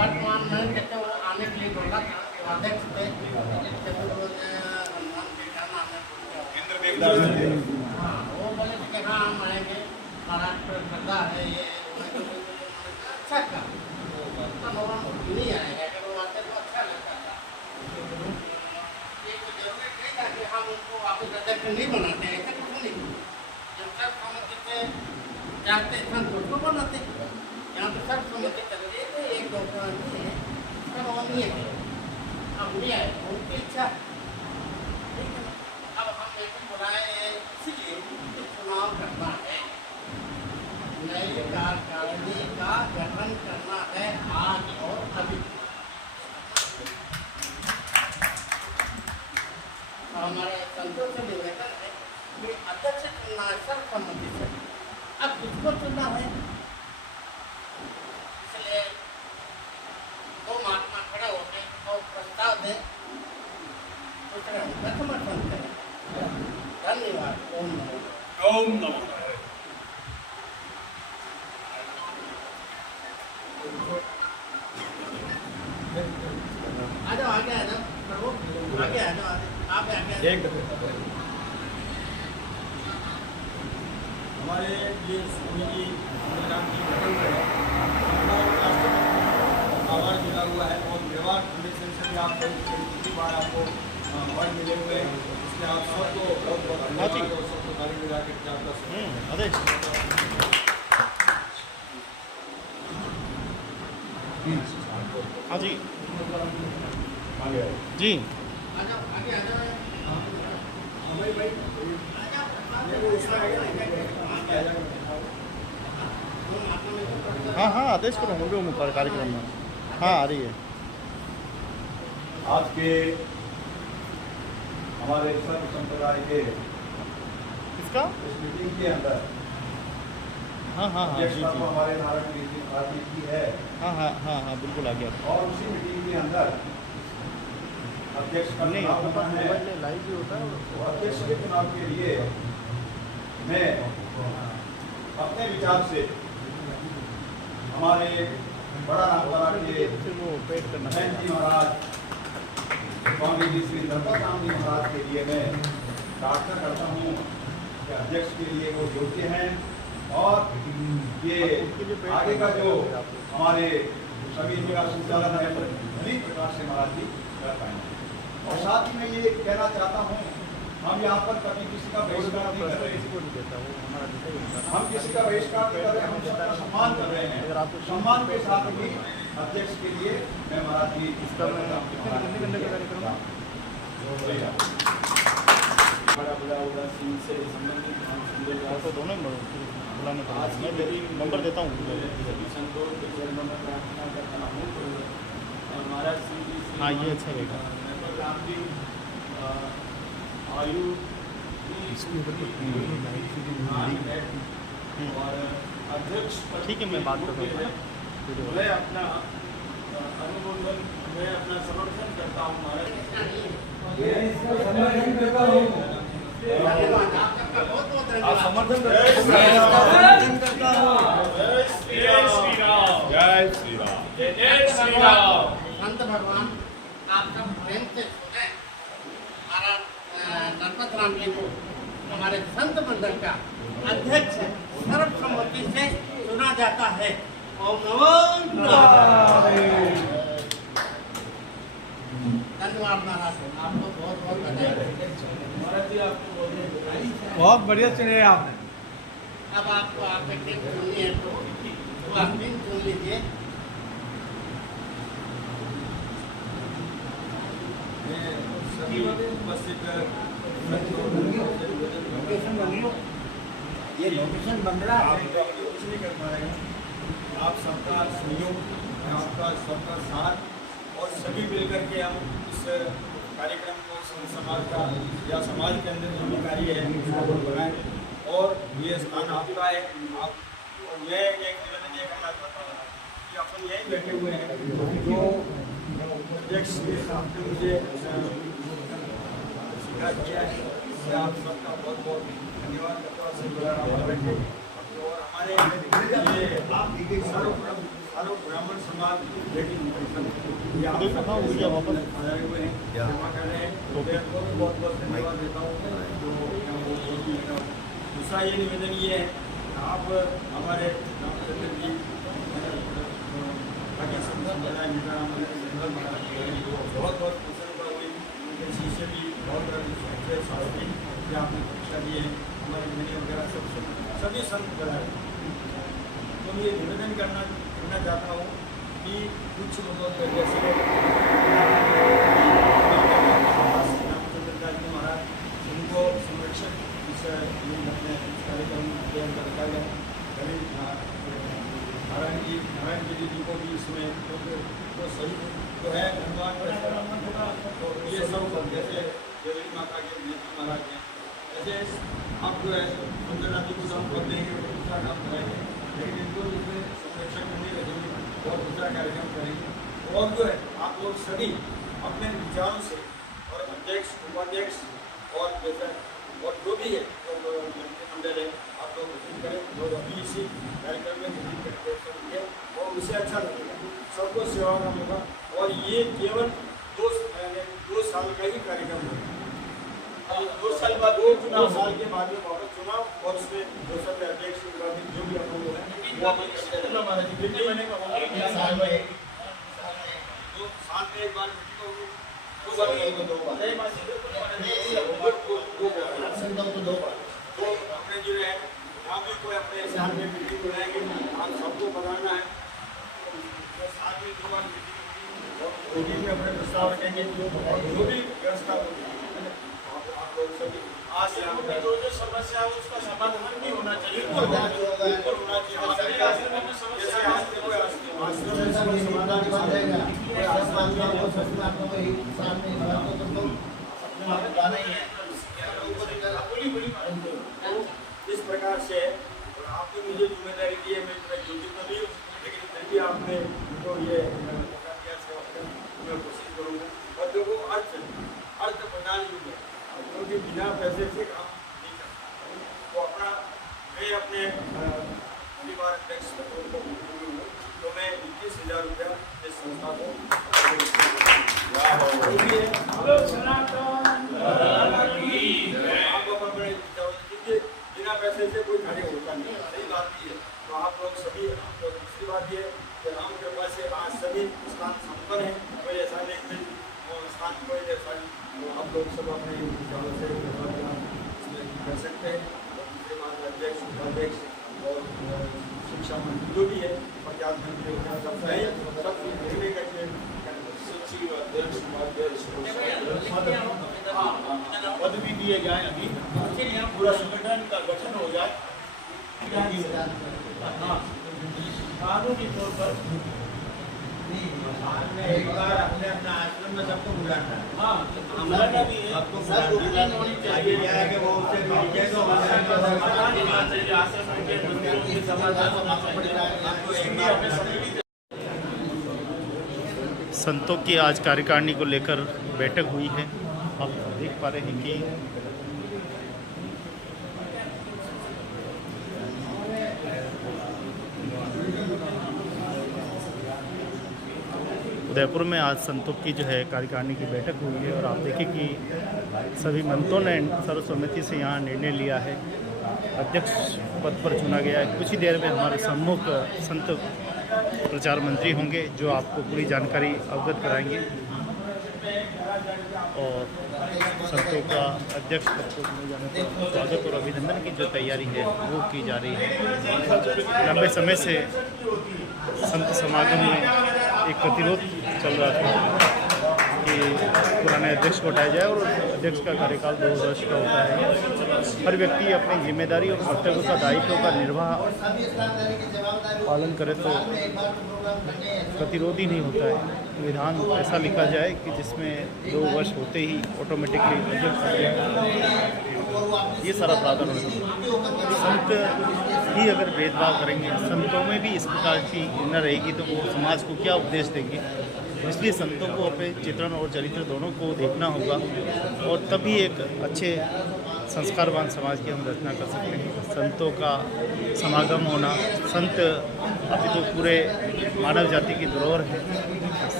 वर्तमान में कहते वो आने के लिए बोला था अध्यक्ष थे हाँ वो बोले थे कि हाँ हम आएंगे, महाराष्ट्र श्रद्धा है ये अच्छा का नहीं आएगा, अगर वो आते तो अच्छा लगता था। ये तो जरूरी नहीं था कि हम उनको वापस अध्यक्ष नहीं बनाते, ऐसा कुछ नहीं। जब सब सहमति से चाहते संतोष को बनाते, यहाँ पे सब सहमति चल रही है, एक दो नहीं है, सब और नहीं है, अब नहीं आए उनकी इच्छा। ठीक है, अब हम मीटिंग बुलाए इसलिए चुनाव करना है, नई कार्यकारिणी का गठन करना है आज और अभी। हमारे संतोष से निवेदन है कि अध्यक्ष चुनना है सर्वसम्मति से। अब किसको चुनना है, इसलिए दो महात्मा खड़े होते और प्रस्ताव दें, दूसरे उनका समर्थन करें। धन्यवाद। ओम नमः। ओम नमः। आ जाओ, आगे आ जाओ, प्रभु आगे आ जाओ, आप आगे। हमारे ये स्वामी जी राम जी बटन है, आवाज मिला हुआ है और व्यवहार फाउंडेशन से भी आप दूसरी बार आपको अवार्ड मिले हुए हैं, इसलिए आप सबको बहुत बहुत धन्यवाद और सबको ताली मिला के आपका अरे हाँ जी जी आ जाओ, आगे आ जाओ। हाँ हाँ आदेश करो होंगे कार्यक्रम में। हाँ आ रही है। आज के हमारे सर्व संप्रदाय के किसका इस मीटिंग के अंदर हाँ हाँ हाँ जी अध्यक्षता जी तो हमारे नारायण गिरी जी महाराज जी की है हाँ हाँ हाँ हाँ बिल्कुल आ गया। और उसी मीटिंग के अंदर अध्यक्ष का नहीं चुनाव होना है। लाइव भी होता है। तो अध्यक्ष के चुनाव के लिए मैं अपने विचार से हमारे बड़ा नामदारा के महंत जी महाराज स्वामी जी श्री धर्मपत राम जी महाराज के लिए मैं प्रार्थना करता हूँ कि अध्यक्ष के लिए वो योग्य हैं और ये आगे का जो हमारे सभी जगह संचालन है भली प्रकार से महाराज जी कर पाएंगे। और साथ ही मैं ये कहना चाहता हूँ, हम यहाँ पर कभी किसी का बहिष्कार नहीं कर रहे, हम किसी का बहिष्कार नहीं कर रहे, हम सबका सम्मान कर रहे हैं। सम्मान के साथ ही अध्यक्ष के लिए मैं महाराज जी तो दोनों बुलाने नंबर देता हूँ। हाँ ये अच्छा रहेगा। आयु अध्यक्ष ठीक है मैं बात करता हूँ। मैं अपना अनुमोदन, मैं अपना समर्थन करता हूँ महाराज। समर्थन करता हूँ। आप समर्थन समर्थन करता हूँ। जय श्री राम। जय श्री राम। जय जय श्री राम। संत भगवान आप सब प्रेम से सुने। हमारा गणपत राम जी को हमारे संत मंडल का अध्यक्ष सर्वसम्मति से चुना जाता है। ओम नमो नारायण। धन्यवाद महाराज, आपको बहुत बहुत बधाई। बहुत बढ़िया चुने आपने। अब आपको आपके टीम चुननी है तो आप टीम चुन लीजिए। ये लोकेशन बन रहा है। कुछ नहीं कर पाएगा। आप सबका सहयोग, आपका सबका साथ और सभी मिलकर के हम इस कार्यक्रम को समाज का या समाज के अंदर जो भी कार्य है उसको बनाएं। और ये स्थान आपका है। आप और मैं एक निवेदन ये करना चाहता हूँ कि अपन यहीं बैठे हुए हैं जो अध्यक्ष आपने मुझे स्वीकार किया है, मैं आप सबका बहुत बहुत धन्यवाद करता हूँ। और हमारे ये सर्व ब्राह्मण समाज ये आप सब वापस आए हुए हैं, जमा कर रहे हैं, तो मैं आपको बहुत बहुत धन्यवाद देता हूँ। दूसरा ये निवेदन ये है, आप हमारे रामचंद्र जी बहुत बहुत प्रसन्न हुई। उनके शिष्य भी बहुत अच्छे साथी जो आपने परीक्षा दिए हैं, हमारे मनी वगैरह सभी संत बनाए। तो मैं ये निवेदन करना चाहता हूँ कि कुछ लोगों को जैसे रामचंद्र दास जी महाराज, उनको संरक्षण इस कार्यक्रम के अंदर रखा गया। नारायण जी को भी इसमें तो सही तो है भगवान। तो ये सब जैसे देवी माता के नेता महाराज हैं, ऐसे आप जो है सुंदरनाथ जी को हम पद देंगे, दूसरा काम करेंगे, लेकिन इनको इसमें संरक्षण करने लगेंगे और दूसरा कार्यक्रम करेंगे। और जो है आप लोग सभी अपने विचारों से और अध्यक्ष उपाध्यक्ष और जैसे और जो भी है तो मंडल है, आप लोग विजिट करें और अभी इसी कार्यक्रम में विजिट करके और उसे अच्छा लगेगा, सबको सेवा का मौका। और ये केवल 2 साल का ही कार्यक्रम है। 2 साल बाद 2 साल के बाद में वापस चुनाव और उसमें 2 साल के अध्यक्ष जो भी अपन लोग हैं वो अपन करते हैं। 2 साल में एक बार मीटिंग होगी, 2 साल में 2 बार तो अपने जो है यहाँ भी कोई अपने साथ में मीटिंग बुलाएंगे, आप सबको बताना है। साथ में 2 बार मीटिंग में अपने प्रस्ताव रखेंगे और जो भी व्यवस्था होगी आप लोग सभी आज से हमें जो समस्या है उसका समाधान भी होना चाहिए। बिल्कुल होना चाहिए। जैसे आज के कोई समाधान इस प्रकार से आपने मुझे जिम्मेदारी दी है, मैं योग्य तो नहीं हूँ, लेकिन फिर भी आपने तो ये मौका दिया सेवा करने, मैं कोशिश करूँगा। और जो वो अर्थ प्रदान युग है, क्योंकि बिना पैसे से काम नहीं करता। तो मैं अपने परिवार अध्यक्ष तो मैं 21,000 रुपया इस संस्था को बिना पैसे से कोई कार्य होता नहीं, सही बात भी है। तो आप लोग सभी दूसरी बात ये कि राम कृपा से आज सभी स्थान संपन्न है, कोई ऐसा नहीं कि स्थान कोई ऐसा नहीं, आप लोग सब अपने विचारों से इसमें कर सकते हैं। और दूसरी बात अध्यक्ष उपाध्यक्ष और शिक्षा मंत्री जो भी है, पंचायत मंत्री सब मिलने करके पद भी दिए जाए, अभी पूरा संगठन का गठन हो जाए, कानूनी तौर पर एक बार अपने अपना आश्रम में सबको बुलाना है। हाँ, बुलाना भी है, सबको बुलाना होनी चाहिए कि वो उससे संतों की आज कार्यकारिणी को लेकर बैठक हुई है। आप देख पा रहे हैं कि उदयपुर में आज संतों की जो है कार्यकारिणी की बैठक हुई है और आप देखिए कि सभी मंत्रों ने सर्वसम्मति से यहाँ निर्णय लिया है। अध्यक्ष पद पर चुना गया है। कुछ ही देर में हमारे सम्मुख संत प्रचार मंत्री होंगे जो आपको पूरी जानकारी अवगत कराएंगे और संतों का अध्यक्ष पद को चुने जाने पर स्वागत और अभिनंदन की जो तैयारी है वो की जा रही है। लंबे समय से संत समागम में एक प्रतिरोध चल रहा था कि पुराने अध्यक्ष को हटाया जाए और अध्यक्ष का कार्यकाल 2 वर्ष का होता है। हर व्यक्ति अपनी जिम्मेदारी और कर्तव्य का दायित्व का निर्वाह पालन करे तो प्रतिरोध ही नहीं होता है। विधान ऐसा लिखा जाए कि जिसमें 2 वर्ष होते ही ऑटोमेटिकली अध्यक्ष ये सारा प्रावधान होता है। संत ही अगर भेदभाव करेंगे, संतों में भी इस प्रकार की न रहेगी तो वो समाज को क्या उपदेश देंगे। इसलिए संतों को अपने चित्रण और चरित्र दोनों को देखना होगा और तभी एक अच्छे संस्कारवान समाज की हम रचना कर सकते हैं। संतों का समागम होना, संत अभी तो पूरे मानव जाति की धरोहर है।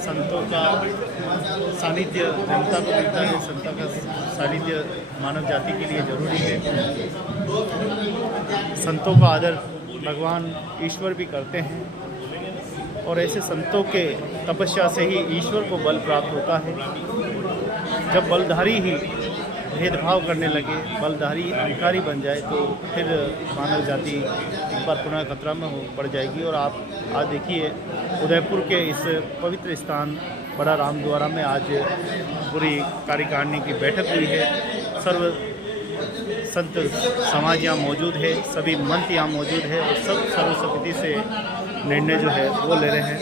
संतों का सानिध्य जनता को मिलता है, संतों का सानिध्य मानव जाति के लिए जरूरी है। संतों का आदर भगवान ईश्वर भी करते हैं और ऐसे संतों के तपस्या से ही ईश्वर को बल प्राप्त होता है। जब बलधारी ही भेदभाव करने लगे, बलधारी अहंकारी बन जाए तो फिर मानव जाति एक बार पुनः खतरा में पड़ जाएगी। और आप आज देखिए उदयपुर के इस पवित्र स्थान बड़ा रामद्वारा में आज पूरी कार्यकारिणी की बैठक हुई है। सर्व संत समाज यहाँ मौजूद है, सभी मंत्र यहाँ मौजूद है और सब सर्वसम्मति से निर्णय जो है वो ले रहे हैं।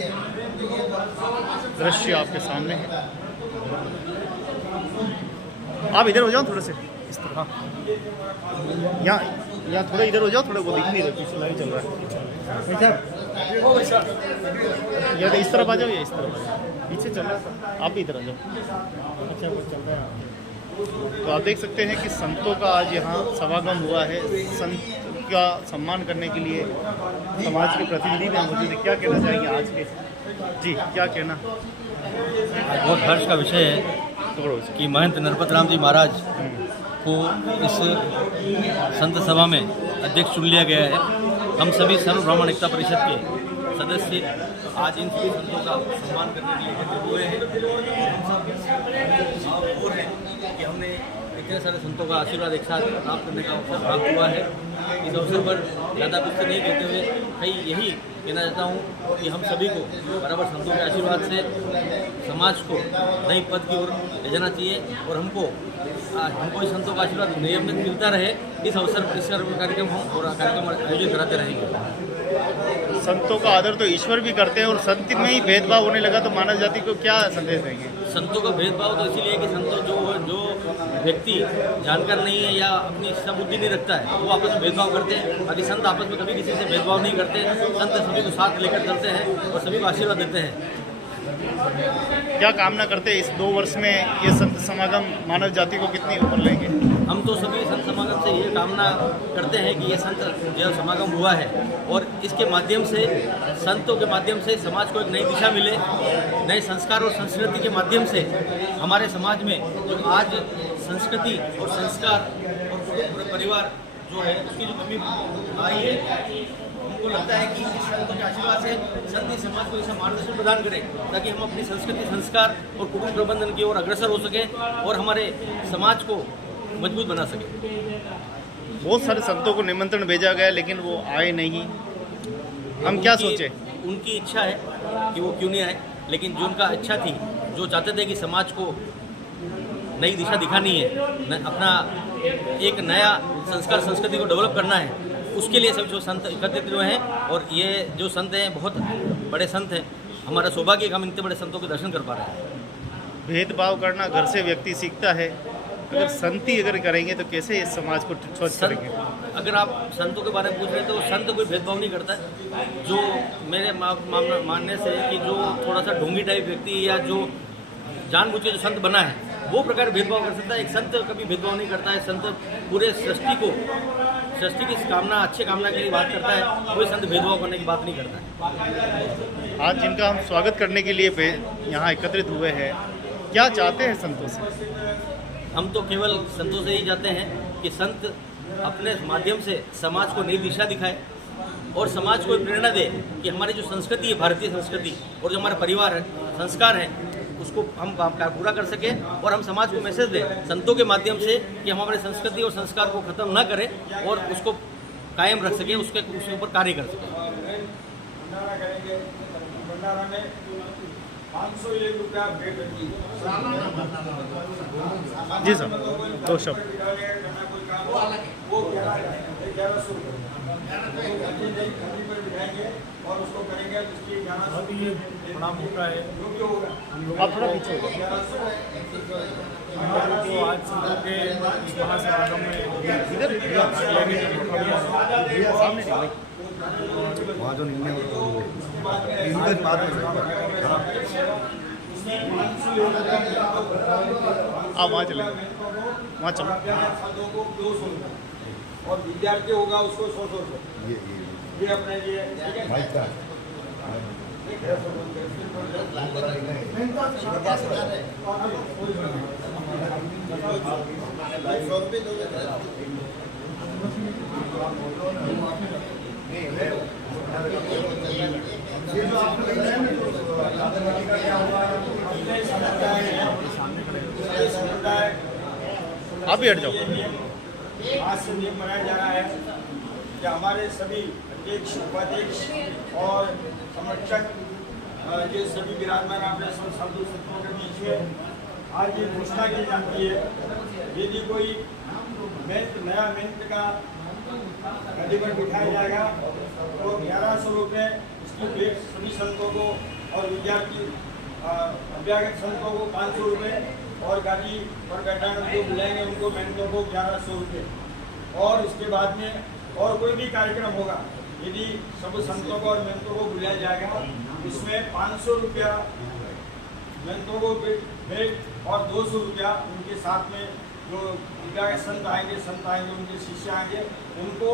दृश्य आपके सामने है। आप इधर हो जाओ थोड़े से इस तरह, यहाँ थोड़ा इधर हो जाओ, थोड़ा वो दिख नहीं रहा, पीछे लाइव चल रहा है। या तो इस तरफ आ जाओ या इस तरफ आ जाओ, पीछे चल रहा है, आप भी इधर आ जाओ। अच्छा वो चल रहा है। तो आप देख सकते हैं कि संतों का आज यहाँ समागम हुआ है। संत का सम्मान करने के लिए समाज के प्रतिनिधि भी मौजूद है। क्या कहना चाहेंगे आज के? जी क्या कहना? बहुत हर्ष का विषय है कि महंत नरपत राम जी महाराज को इस संत सभा में अध्यक्ष चुन लिया गया है। हम सभी सर्व ब्राह्मण एकता परिषद के सदस्य आज इन सभी संतों का सम्मान करने के लिए एकत्रित हुए हैं। और है कि हमने इतने सारे संतों का आशीर्वाद एक साथ प्राप्त करने का अवसर प्राप्त हुआ है। इस अवसर पर ज़्यादा कुछ नहीं कहते हुए कई यही कहना चाहता हूँ कि हम सभी को बराबर संतों के आशीर्वाद से समाज को नई पद की ओर ले जाना चाहिए और हमको इस संतों का आशीर्वाद नियमित मिलता रहे। इस अवसर पर इस कार्यक्रम हम और कार्यक्रम आयोजित कराते रहेंगे। संतों का आदर तो ईश्वर भी करते हैं और संत में ही भेदभाव होने लगा तो मानव जाति को क्या संदेश देंगे? संतों का भेदभाव तो इसीलिए कि संतों जो व्यक्ति जानकार नहीं है या अपनी बुद्धि नहीं रखता है वो आपस में भेदभाव करते हैं। बाकी संत आपस में कभी किसी से भेदभाव नहीं करते। संत सभी को साथ लेकर चलते हैं और सभी को आशीर्वाद देते हैं। क्या कामना करते हैं इस 2 वर्ष में ये संत समागम मानव जाति को कितनी ऊपर लेंगे? हम तो सभी संत समागम से ये कामना करते हैं कि ये संत जो समागम हुआ है और इसके माध्यम से संतों के माध्यम से समाज को एक नई दिशा मिले, नए संस्कार और संस्कृति के माध्यम से हमारे समाज में जो आज संस्कृति और संस्कार और परिवार जो है उसकी जो कमी आई है, हमको लगता है कि इस संतों के आशीर्वाद से संत इस समाज को ऐसा मार्गदर्शन प्रदान करें ताकि हम अपनी संस्कृति, संस्कार और कुटुंब प्रबंधन की ओर अग्रसर हो सकें और हमारे समाज को मजबूत बना सकें। बहुत सारे संतों को निमंत्रण भेजा गया लेकिन वो आए नहीं। हम क्या सोचे? उनकी इच्छा है कि वो क्यों नहीं आए, लेकिन जो उनका इच्छा थी, जो चाहते थे कि समाज को नई दिशा दिखानी है, अपना एक नया संस्कार संस्कृति को डेवलप करना है, उसके लिए सब जो संत एकत्रित हुए हैं और ये जो संत हैं बहुत बड़े संत हैं। हमारा सौभाग्य कि हम इतने बड़े संतों के दर्शन कर पा रहे हैं। भेदभाव करना घर से व्यक्ति सीखता है, अगर संत ही अगर करेंगे तो कैसे इस समाज को स्वच्छ करेंगे? अगर आप संतों के बारे में पूछ रहे हैं तो संत कोई भेदभाव नहीं करता है। जो मेरे मानने से कि जो थोड़ा सा ढोंगी टाइप व्यक्ति या जो जानबूझ के जो संत बना है वो प्रकार भेदभाव कर सकता है। एक संत कभी भेदभाव नहीं करता है। संत पूरे सृष्टि को सृष्टि की कामना, अच्छे कामना के लिए बात करता है, कोई संत भेदभाव करने की बात नहीं करता है। आज जिनका हम स्वागत करने के लिए यहाँ एकत्रित हुए हैं, क्या चाहते हैं संतों से? हम तो केवल संतों से ही चाहते हैं कि संत अपने माध्यम से समाज को नई दिशा दिखाए और समाज को प्रेरणा दे कि हमारी जो संस्कृति है, भारतीय संस्कृति, और जो हमारा परिवार है, संस्कार है, उसको हम पूरा कर सकें और हम समाज को मैसेज दें संतों के माध्यम से कि हम हमारी संस्कृति और संस्कार को ख़त्म ना करें और उसको कायम रख सकें, उसके ऊपर कार्य कर सकें। भंडारा करेंगे, भंडारा में 501 रुपया भेंट रखी जी सर, दो शब्द। वो 1100 बिठाएंगे और उसको करेंगे, उसकी 1100 बड़ा मौका है। जो भी होगा आप थोड़ा पीछे हो। जो आज संतों के महासमागम में इधर वहाँ जो निर्णय इनके बाद में आप वहाँ चले, वहाँ चलो। और विद्यार्थी होगा उसको 100 रुपये। ये अपने लिए माइक का आप भी हट जाओ। आज से नियम बनाया जा रहा है कि हमारे सभी अध्यक्ष, उपाध्यक्ष और समर्थक ये सभी विराजमान अपने साधु संतों के बीच में आज ये घोषणा की जाती है, यदि कोई नया मेंट का गद्दी पर बिठाया जाएगा तो 1100 रुपये इसकी भेंट सभी संतों को और विद्यार्थी अभ्यागत संतों को 500 रुपये और गाड़ी पर बैठाने जो बुलाएंगे उनको मेंटों को 1100 रुपये। और इसके बाद में और कोई भी कार्यक्रम होगा, यदि सब संतों को और मेंटों को बुलाया जाएगा, इसमें 500 रुपया मेंटों को भेंट और 200 रुपया उनके साथ में जो संत आएंगे, उनके शिष्य आएंगे उनको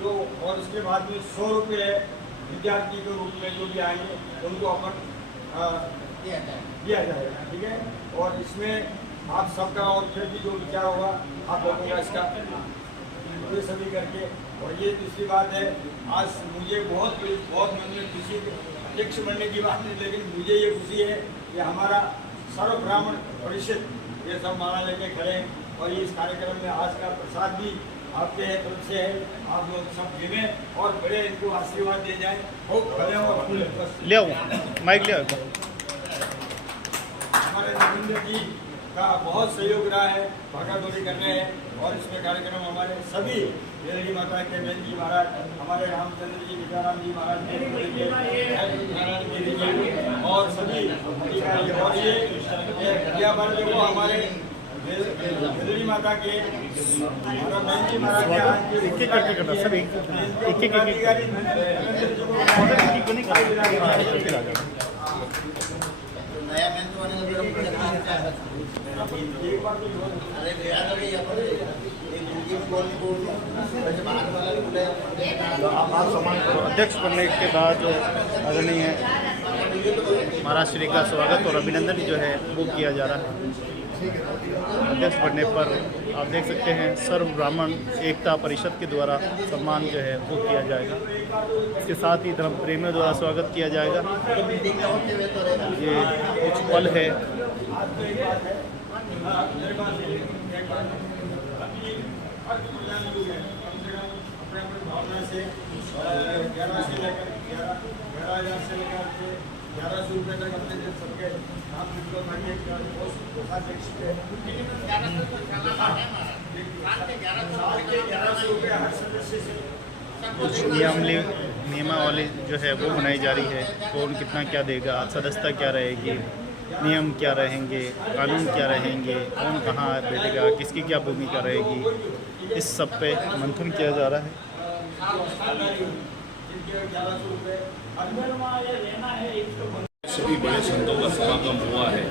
जो, और इसके बाद में 100 रुपये विद्यार्थी के रूप में जो भी आएंगे उनको अपन दिया जाएगा। ठीक है, और इसमें आप सबका और फिर भी जो विचार होगा आप लोगों का इसका ये सभी करके। और ये दूसरी बात है, आज मुझे बहुत मन में खुशी, अध्यक्ष बनने की बात नहीं, लेकिन मुझे ये खुशी है कि हमारा सर्व ब्राह्मण परिषद ये सब माला लेके खड़े हैं और ये इस कार्यक्रम में आज का प्रसाद भी आपके तरफ से है, आप लोग सब गिने और बड़े इनको आशीर्वाद दे जाए। भले हो ले आओ माइक, ले आओ। हमारे नरेंद्र जी का बहुत सहयोग रहा है, भागा दौड़ी कर रहे हैं और इसमें कार्यक्रम हमारे सभी मेरी माता के बहन जी महाराज, हमारे रामचंद्र जी, विद्याराम जी महाराज और सभी अधिकारी, और ये वो हमारे मेरी माता के बहन जी महाराज के एक एक करके करना सर, एक नया मेन तो वाले अरे भैया तो ये अपन एक उनकी भी बोलनी बोलूँ वैसे बाहर वाला भी बोले अध्यक्ष बनने के बाद आदरणीय महाराज श्री का स्वागत और अभिनंदन जो है वो किया जा रहा है। अध्यक्ष बनने पर आप देख सकते हैं सर्व ब्राह्मण एकता परिषद के द्वारा सम्मान जो है वो किया जाएगा। इसके साथ ही धर्म प्रेमियों द्वारा स्वागत किया जाएगा। ये कुछ पल है। नियमावली जो है वो बनाई जा रही है, कौन कितना क्या देगा, सदस्यता क्या रहेगी, नियम क्या रहेंगे, कानून क्या रहेंगे, कौन कहाँ बैठेगा, किसकी क्या भूमिका रहेगी, इस सब पे मंथन किया जा रहा है। सभी बड़े संतों का समागम हुआ है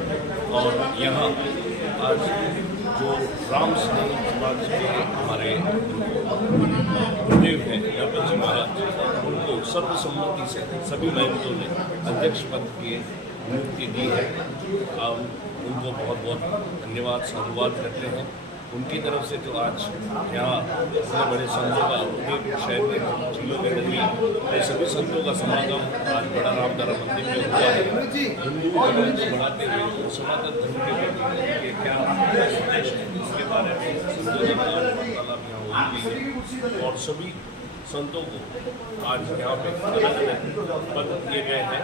और यहाँ आज जो राम समाज के हमारे गुरुदेव हैं नरपत जी महाराज, उनको सर्वसम्मति से सभी महंतों ने अध्यक्ष पद की नियुक्ति दी है। हम उनको बहुत बहुत धन्यवाद साधुवाद करते हैं। उनकी तरफ से जो आज यहाँ इतने बड़े संतों का उदयपुर शहर में झीलों के नगरी में सभी संतों का समागम आज बड़ा रामधारा मंदिर में हुआ है। हिंदू धर्म को बढ़ाते हुए सनातन धर्म के प्रति क्या संदेश है इसके बारे में और सभी संतों को आज यहाँ पे अलग अलग पद दिए गए हैं।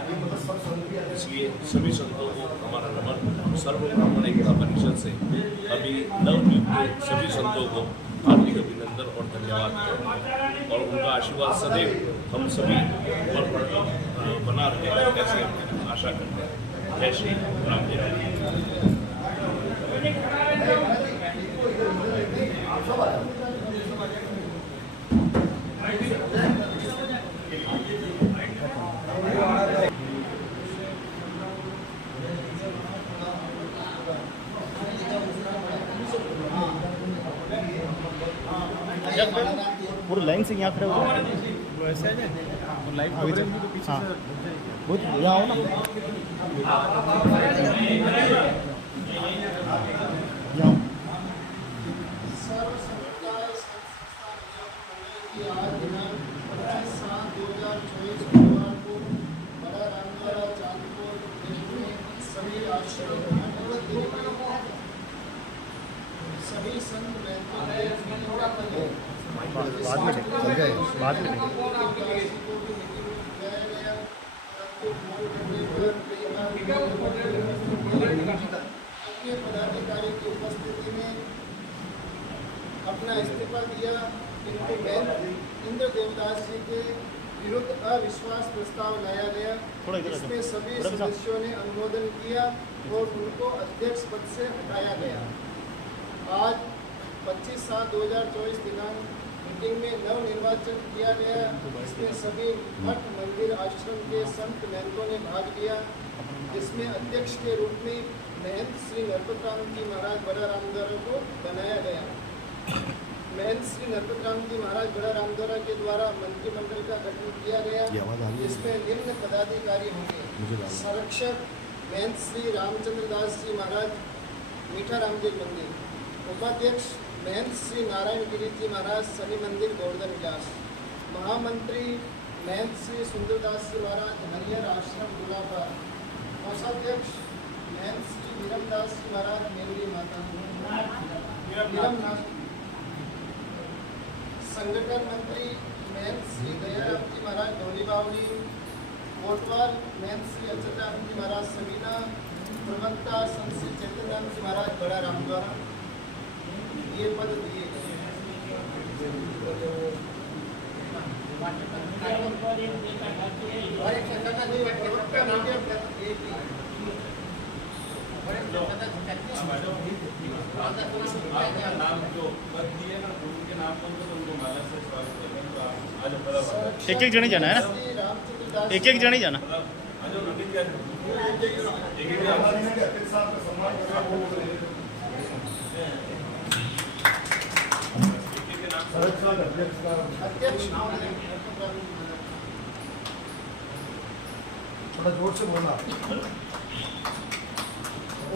इसलिए सभी संतों को हमारा नमन। सर्व ब्राह्मण एकता परिषद से अभी नवनियुक्त सभी संतों को हार्दिक अभिनंदन और धन्यवाद और उनका आशीर्वाद सदैव हम सभी पर बना रहे ऐसे हम आशा करते हैं। जय श्री राम जी राम। पूरा लाइन से यहाँ खड़े हो वो ऐसा है ना लाइव तो पीछे से बहुत यहाँ हो ना यहाँ सभी संत बाद में चल जाए बाद में पदाधिकारी की उपस्थिति में अपना इस्तीफा दिया, किंतु इंद्र देवदास जी के विरुद्ध अविश्वास प्रस्ताव लाया गया। इसमें सभी सदस्यों ने अनुमोदन किया और उनको अध्यक्ष पद से हटाया गया। आज 25/7/2024 दिनांक मीटिंग में नव निर्वाचन किया गया। इसमें सभी मठ मंदिर आश्रम के संत महंतों ने भाग लिया, जिसमें अध्यक्ष के रूप में महंत श्री नरपत राम जी महाराज बड़ा रामद्वारा को बनाया गया। महंत श्री नरपत राम जी महाराज बड़ा रामद्वारा के द्वारा मंत्रिमंडल का गठन किया गया, जिसमें निम्न पदाधिकारी होंगे: संरक्षक महंत श्री रामचंद्र दास जी महाराज मीठा रामदेव मंदिर, उपाध्यक्ष महंत श्री नारायण गिरी जी महाराज शनि मंदिर गोवर्धन विलास, महामंत्री महंत श्री सुंदरदास जी महाराज हरिहर आश्रम गुलाबा, कोषाध्यक्ष महंत श्री वीरमदास जी महाराज मेरी माता वीरमनाथ, संगठन मंत्री महंत श्री दयाराम जी महाराज धौली बावली, कोटवाल महंत श्री अच्युतानंद जी महाराज समीना, प्रवक्ता संत श्री चैतन्य जी महाराज बड़ा रामद्वारा ये पद दिए एक एक जने जाना है ना, एक एक जने जाना। अध्यक्ष थोड़ा जोर से बोलना।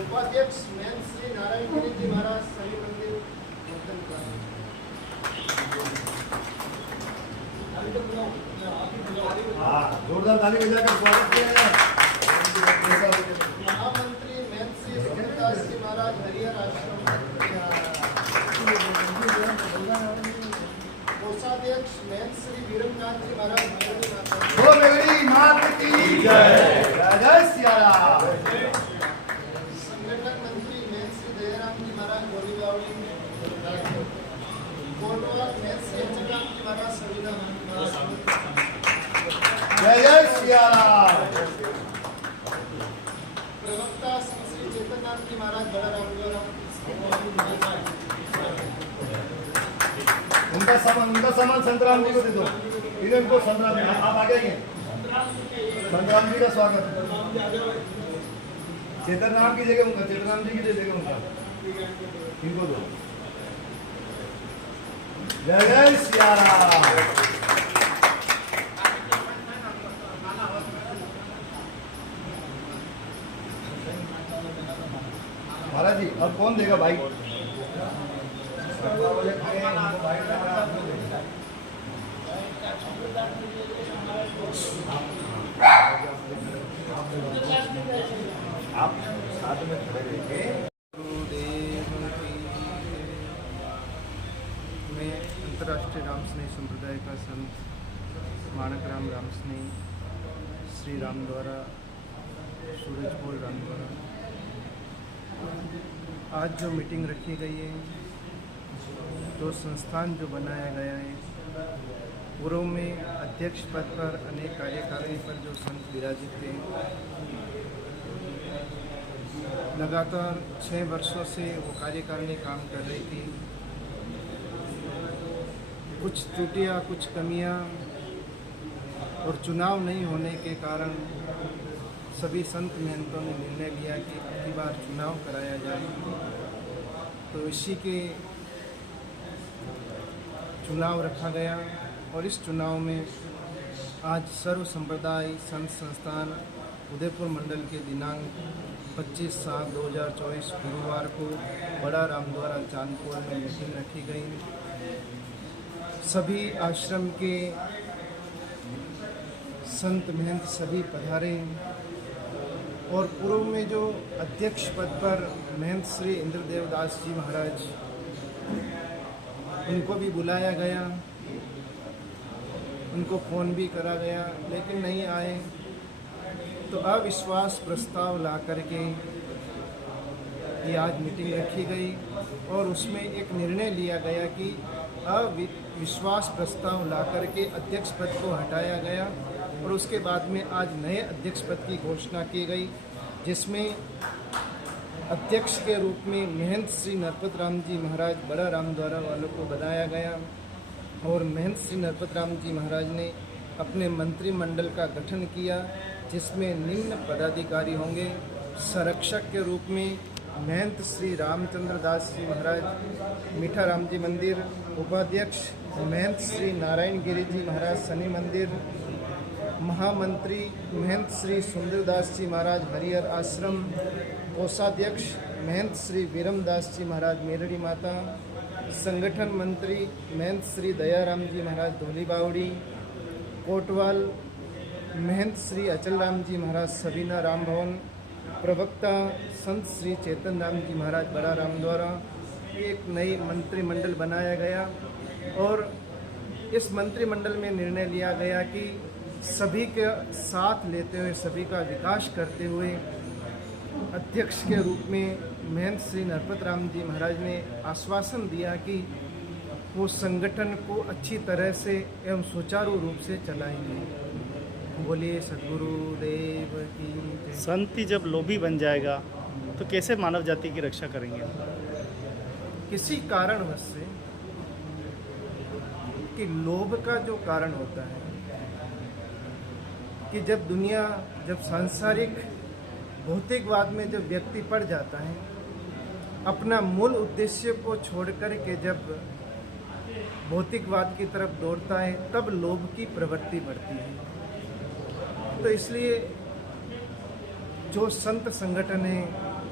उपाध्यक्ष महंत श्री नारायण गिरी जी महाराज शनि मंदिर जोरदार ताली बजाकर स्वागत किया। महामंत्री महंत श्री सुंदरदास जी महाराज हरिहर आश्रम, कोषाध्यक्ष महंत श्री वीरमनाथ जी महाराज मेरी माता की जय, जय सिया राम। संगठन मंत्री महंत श्री दयाराम जी महाराज गोली बावली, कोटवाल महंत श्री अच्युतानंद जी महाराज सवीना, जय जय सिया राम। प्रवक्ता श्री चैतन्य जी महाराज बड़ा रामद्वारा, उनका सामान संतराम जी को दे दो। इधर को संतराम जी, आप आगे आइए। संतराम जी का स्वागत। चेतन राम की जगह उनका, चेतन राम जी की जगह उनका। इनको दो। जय जय सिया राम। महाराज जी अब कौन देगा भाई? आप साथ में खड़े रहिए। मैं अंतर्राष्ट्रीय राम स्नेही संप्रदाय का संत माणक राम स्नेही श्री राम द्वारा सूरजपोल राम द्वारा आज जो मीटिंग रखी गई है, जो संस्थान जो बनाया गया है, पूर्व में अध्यक्ष पद पर अनेक कार्यकारिणी पर जो संत विराजित थे, लगातार 6 वर्षों से वो कार्यकारिणी काम कर रही थी। कुछ त्रुटियां, कुछ कमियां और चुनाव नहीं होने के कारण सभी संत महंतों ने निर्णय लिया कि अगली बार चुनाव कराया जाए। तो इसी के चुनाव रखा गया और इस चुनाव में आज सर्व संप्रदाय संत संस्थान उदयपुर मंडल के दिनांक 25/7/2024 गुरुवार को बड़ा राम द्वारा चांदपुर में मीटिंग रखी गई। सभी आश्रम के संत महंत सभी पधारे और पूर्व में जो अध्यक्ष पद पर महंत श्री इंद्रदेव दास जी महाराज, उनको भी बुलाया गया, उनको फ़ोन भी करा गया लेकिन नहीं आए। तो अविश्वास प्रस्ताव ला करके ये आज मीटिंग रखी गई और उसमें एक निर्णय लिया गया कि अविश्वास प्रस्ताव ला करके अध्यक्ष पद को हटाया गया और उसके बाद में आज नए अध्यक्ष पद की घोषणा की गई, जिसमें अध्यक्ष के रूप में महंत श्री नरपत राम जी महाराज बड़ा राम द्वारा वालों को बनाया गया और महंत श्री नरपत राम जी महाराज ने अपने मंत्रिमंडल का गठन किया, जिसमें निम्न पदाधिकारी होंगे। संरक्षक के रूप में महंत श्री रामचंद्र दास जी महाराज मीठा राम जी मंदिर, उपाध्यक्ष महंत श्री नारायण गिरी जी महाराज शनि मंदिर, महामंत्री महंत श्री सुंदरदास जी महाराज हरिहर आश्रम, कोषाध्यक्ष महंत श्री वीरमदास जी महाराज मेरड़ी माता, संगठन मंत्री महंत श्री दयाराम जी महाराज धोली बावड़ी, कोटवाल महंत श्री अचल राम जी महाराज सबीना राम भवन, प्रवक्ता संत श्री चेतन राम जी महाराज बड़ा राम द्वारा एक नई मंत्रिमंडल बनाया गया और इस मंत्रिमंडल में निर्णय लिया गया कि सभी के साथ लेते हुए, सभी का विकास करते हुए अध्यक्ष के रूप में महंत श्री नरपत राम जी महाराज ने आश्वासन दिया कि वो संगठन को अच्छी तरह से एवं सुचारू रूप से चलाएंगे। बोलिए सद्गुरु देव की जय। संत ही जब लोभी बन जाएगा तो कैसे मानव जाति की रक्षा करेंगे? किसी कारणवश से कि लोभ का जो कारण होता है कि जब सांसारिक भौतिकवाद में जब व्यक्ति पड़ जाता है, अपना मूल उद्देश्य को छोड़कर के जब भौतिकवाद की तरफ दौड़ता है, तब लोभ की प्रवृत्ति बढ़ती है। तो इसलिए जो संत संगठन है,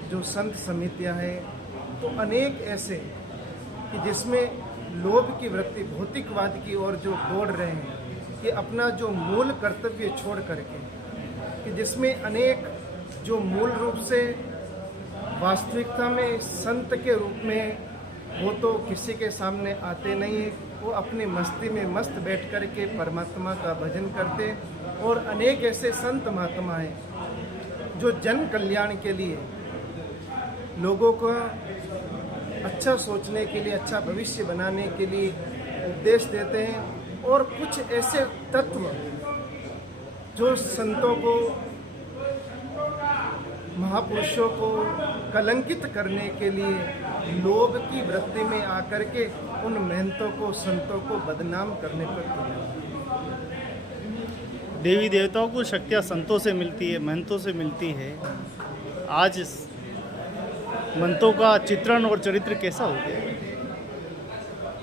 जो संत समितियां हैं, तो अनेक ऐसे कि जिसमें लोभ की वृत्ति भौतिकवाद की ओर जो दौड़ रहे हैं, कि अपना जो मूल कर्तव्य छोड़ करके, कि जिसमें अनेक जो मूल रूप से वास्तविकता में संत के रूप में वो तो किसी के सामने आते नहीं है, वो अपनी मस्ती में मस्त बैठ कर के परमात्मा का भजन करते। और अनेक ऐसे संत महात्मा हैं जो जन कल्याण के लिए, लोगों को अच्छा सोचने के लिए, अच्छा भविष्य बनाने के लिए उपदेश देते हैं। और कुछ ऐसे तत्व जो संतों को, महापुरुषों को कलंकित करने के लिए लोभ की वृत्ति में आकर के उन महंतों को, संतों को बदनाम करने पर तुले। देवी देवताओं को शक्तियाँ संतों से मिलती है, महंतों से मिलती है। आज मंतों का चित्रण और चरित्र कैसा हो गया?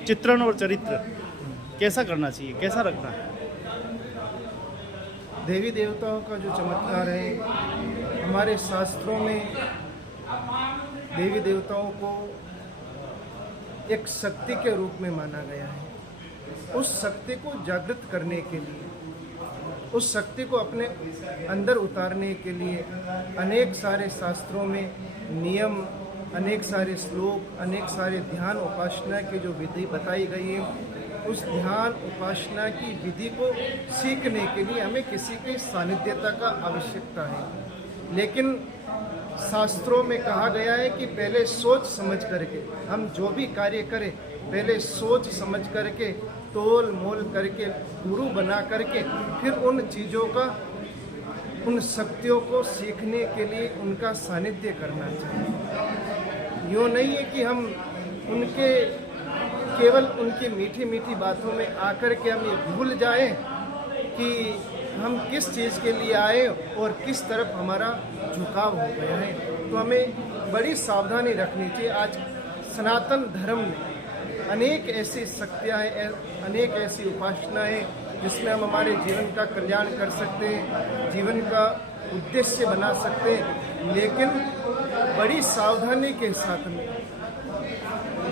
चित्रण और चरित्र कैसा करना चाहिए, कैसा रखना है? देवी देवताओं का जो चमत्कार है, हमारे शास्त्रों में देवी देवताओं को एक शक्ति के रूप में माना गया है। उस शक्ति को जागृत करने के लिए, उस शक्ति को अपने अंदर उतारने के लिए अनेक सारे शास्त्रों में नियम, अनेक सारे श्लोक, अनेक सारे ध्यान उपासना की जो विधि बताई गई है, उस ध्यान उपासना की विधि को सीखने के लिए हमें किसी की सानिध्यता का आवश्यकता है। लेकिन शास्त्रों में कहा गया है कि पहले सोच समझ करके हम जो भी कार्य करें, पहले सोच समझ करके, तोल मोल करके, गुरु बना करके, फिर उन चीज़ों का, उन शक्तियों को सीखने के लिए उनका सानिध्य करना चाहिए। यूँ नहीं है कि हम उनके केवल उनकी मीठी मीठी बातों में आकर के हम ये भूल जाएं कि हम किस चीज़ के लिए आए और किस तरफ हमारा झुकाव हो गया है। तो हमें बड़ी सावधानी रखनी चाहिए। आज सनातन धर्म में अनेक ऐसी शक्तियाँ हैं, अनेक ऐसी उपासनाएं हैं जिसमें हम हमारे जीवन का कल्याण कर सकते हैं, जीवन का उद्देश्य बना सकते हैं, लेकिन बड़ी सावधानी के साथ में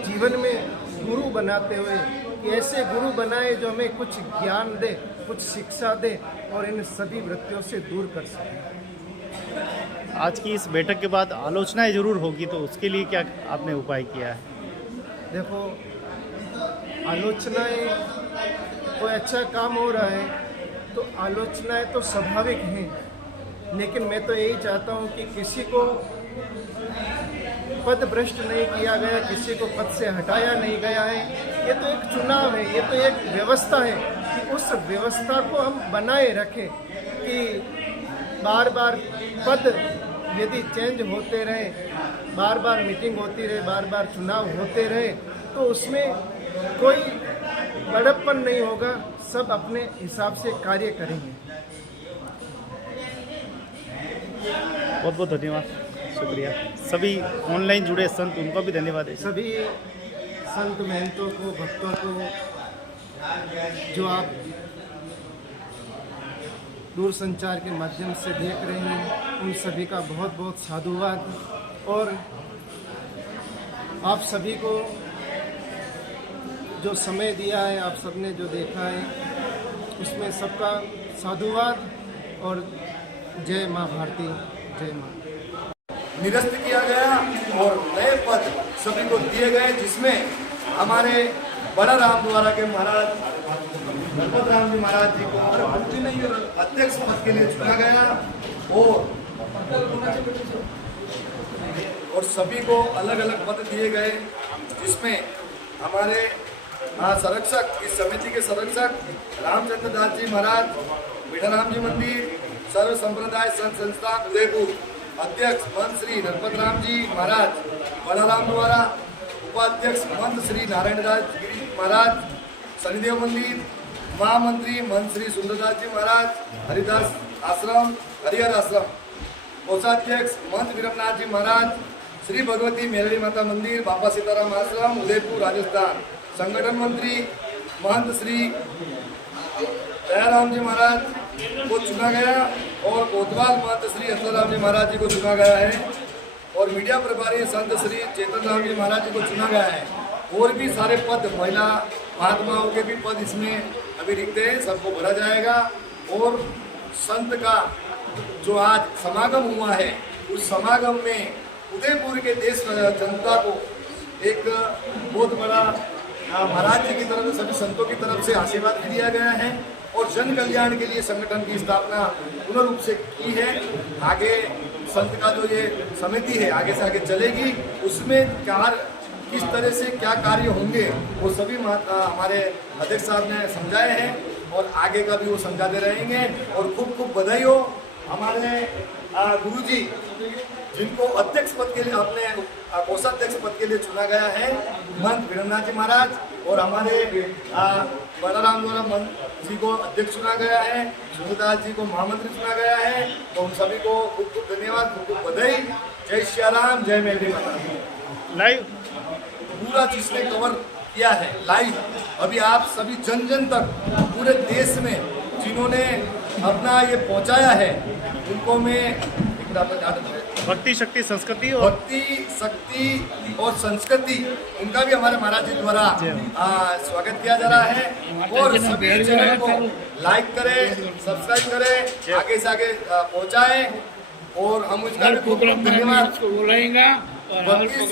जीवन में गुरु बनाते हुए कि ऐसे गुरु बनाए जो हमें कुछ ज्ञान दे, कुछ शिक्षा दे और इन सभी वृत्तियों से दूर कर सके। आज की इस बैठक के बाद आलोचनाएं जरूर होगी, तो उसके लिए क्या आपने उपाय किया है? देखो, आलोचनाएं कोई अच्छा काम हो रहा है तो आलोचनाएं तो स्वाभाविक हैं, लेकिन मैं तो यही चाहता हूं कि किसी को पद भ्रष्ट नहीं किया गया, किसी को पद से हटाया नहीं गया है। ये तो एक चुनाव है, ये तो एक व्यवस्था है कि उस व्यवस्था को हम बनाए रखें कि बार बार पद यदि चेंज होते रहे, बार बार मीटिंग होती रहे, बार बार चुनाव होते रहे, तो उसमें कोई बड़प्पन नहीं होगा, सब अपने हिसाब से कार्य करेंगे। बहुत बहुत धन्यवाद, शुक्रिया। सभी ऑनलाइन जुड़े संत, उनको भी धन्यवाद है। सभी संत महंतों को, भक्तों को जो आप दूरसंचार के माध्यम से देख रहे हैं, उन सभी का बहुत बहुत साधुवाद। और आप सभी को जो समय दिया है, आप सबने जो देखा है, उसमें सबका साधुवाद और जय माँ भारती, जय माँ। निरस्त किया गया और नए पद सभी को दिए गए, जिसमें हमारे बड़ा राम द्वारा के महाराज नरपत राम जी महाराज जी को अध्यक्ष पद के लिए चुना गया और सभी को अलग अलग पद दिए गए, जिसमें हमारे संरक्षक, इस समिति के संरक्षक रामचंद्र दास जी महाराज, बिठाराम जी मंदिर, सर्व संप्रदाय संत संस्थान उदयपुर, अध्यक्ष मंत श्री नरपत राम जी महाराज बड़ाराम द्वारा, उपाध्यक्ष मंत श्री नारायण दास गिरी महाराज शनिदेव मंदिर, महामंत्री मंत श्री सुंदरदास जी महाराज हरिदास आश्रम, हरिहर आश्रम, कोषाध्यक्ष मंत विरमनाथ जी महाराज श्री भगवती मेलड़ी माता मंदिर, बाबा सीताराम आश्रम उदयपुर राजस्थान, संगठन मंत्री महंत श्री दयाराम जी महाराज को चुना गया और कोतवाल महंत श्री असलाराम जी महाराज जी को चुना गया है और मीडिया प्रभारी संत श्री चेतन राम जी महाराज जी को चुना गया है। और भी सारे पद, महिला महात्माओं के भी पद इसमें अभी रिक्त हैं, सबको भरा जाएगा। और संत का जो आज समागम हुआ है, उस समागम में उदयपुर के देश जनता को एक बहुत बड़ा महाराज जी की तरफ से, सभी संतों की तरफ से आशीर्वाद भी दिया गया है और जन कल्याण के लिए संगठन की स्थापना पूर्ण रूप से की है। आगे संत का जो ये समिति है आगे से आगे चलेगी, उसमें किस तरह से क्या कार्य होंगे वो सभी हमारे अध्यक्ष साहब ने समझाए हैं और आगे का भी वो समझाते रहेंगे। और खूब खूब बधाई हो हमारे गुरुजी, जिनको अध्यक्ष पद के लिए, अपने कोषाध्यक्ष पद के लिए चुना गया है, मंत विरमनाथ जी महाराज, और हमारे बड़ाराम द्वारा मंत जी को अध्यक्ष चुना गया है, सुंदरदास जी को महामंत्री चुना गया है। तो उन सभी को खूब खूब धन्यवाद, खूब खूब बधाई। जय श्याराम, जय मेलडी माता। लाइव पूरा जिसने कवर किया है लाइव, अभी आप सभी जन जन तक पूरे देश में जिन्होंने अपना ये पहुंचाया है, उनको मैं भक्ति शक्ति संस्कृति और भक्ति शक्ति और संस्कृति, उनका भी हमारे महाराज जी द्वारा स्वागत किया जा रहा है। और सभी चैनल को लाइक करें, सब्सक्राइब करें, आगे से आगे पहुंचाएं, और हम उसका भी खूब खूब धन्यवाद बोलेंगे। भक्ति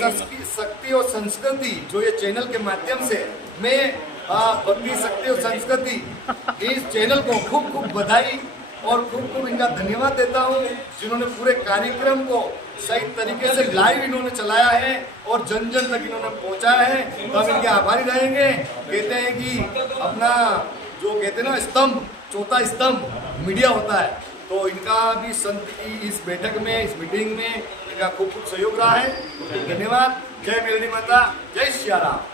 शक्ति और संस्कृति जो ये चैनल के माध्यम से मैं भक्ति शक्ति और संस्कृति इस चैनल को खूब खूब बधाई और खूब खूब इनका धन्यवाद देता हूँ, जिन्होंने पूरे कार्यक्रम को सही तरीके से लाइव इन्होंने चलाया है और जन जन तक इन्होंने पहुँचाया है। तो हम इनके आभारी रहेंगे। कहते हैं कि अपना जो कहते हैं ना स्तंभ, चौथा स्तंभ मीडिया होता है, तो इनका भी संत की इस बैठक में, इस मीटिंग में इनका खूब खूब सहयोग रहा है। धन्यवाद। जय मेलडी माता, जय श्याराम।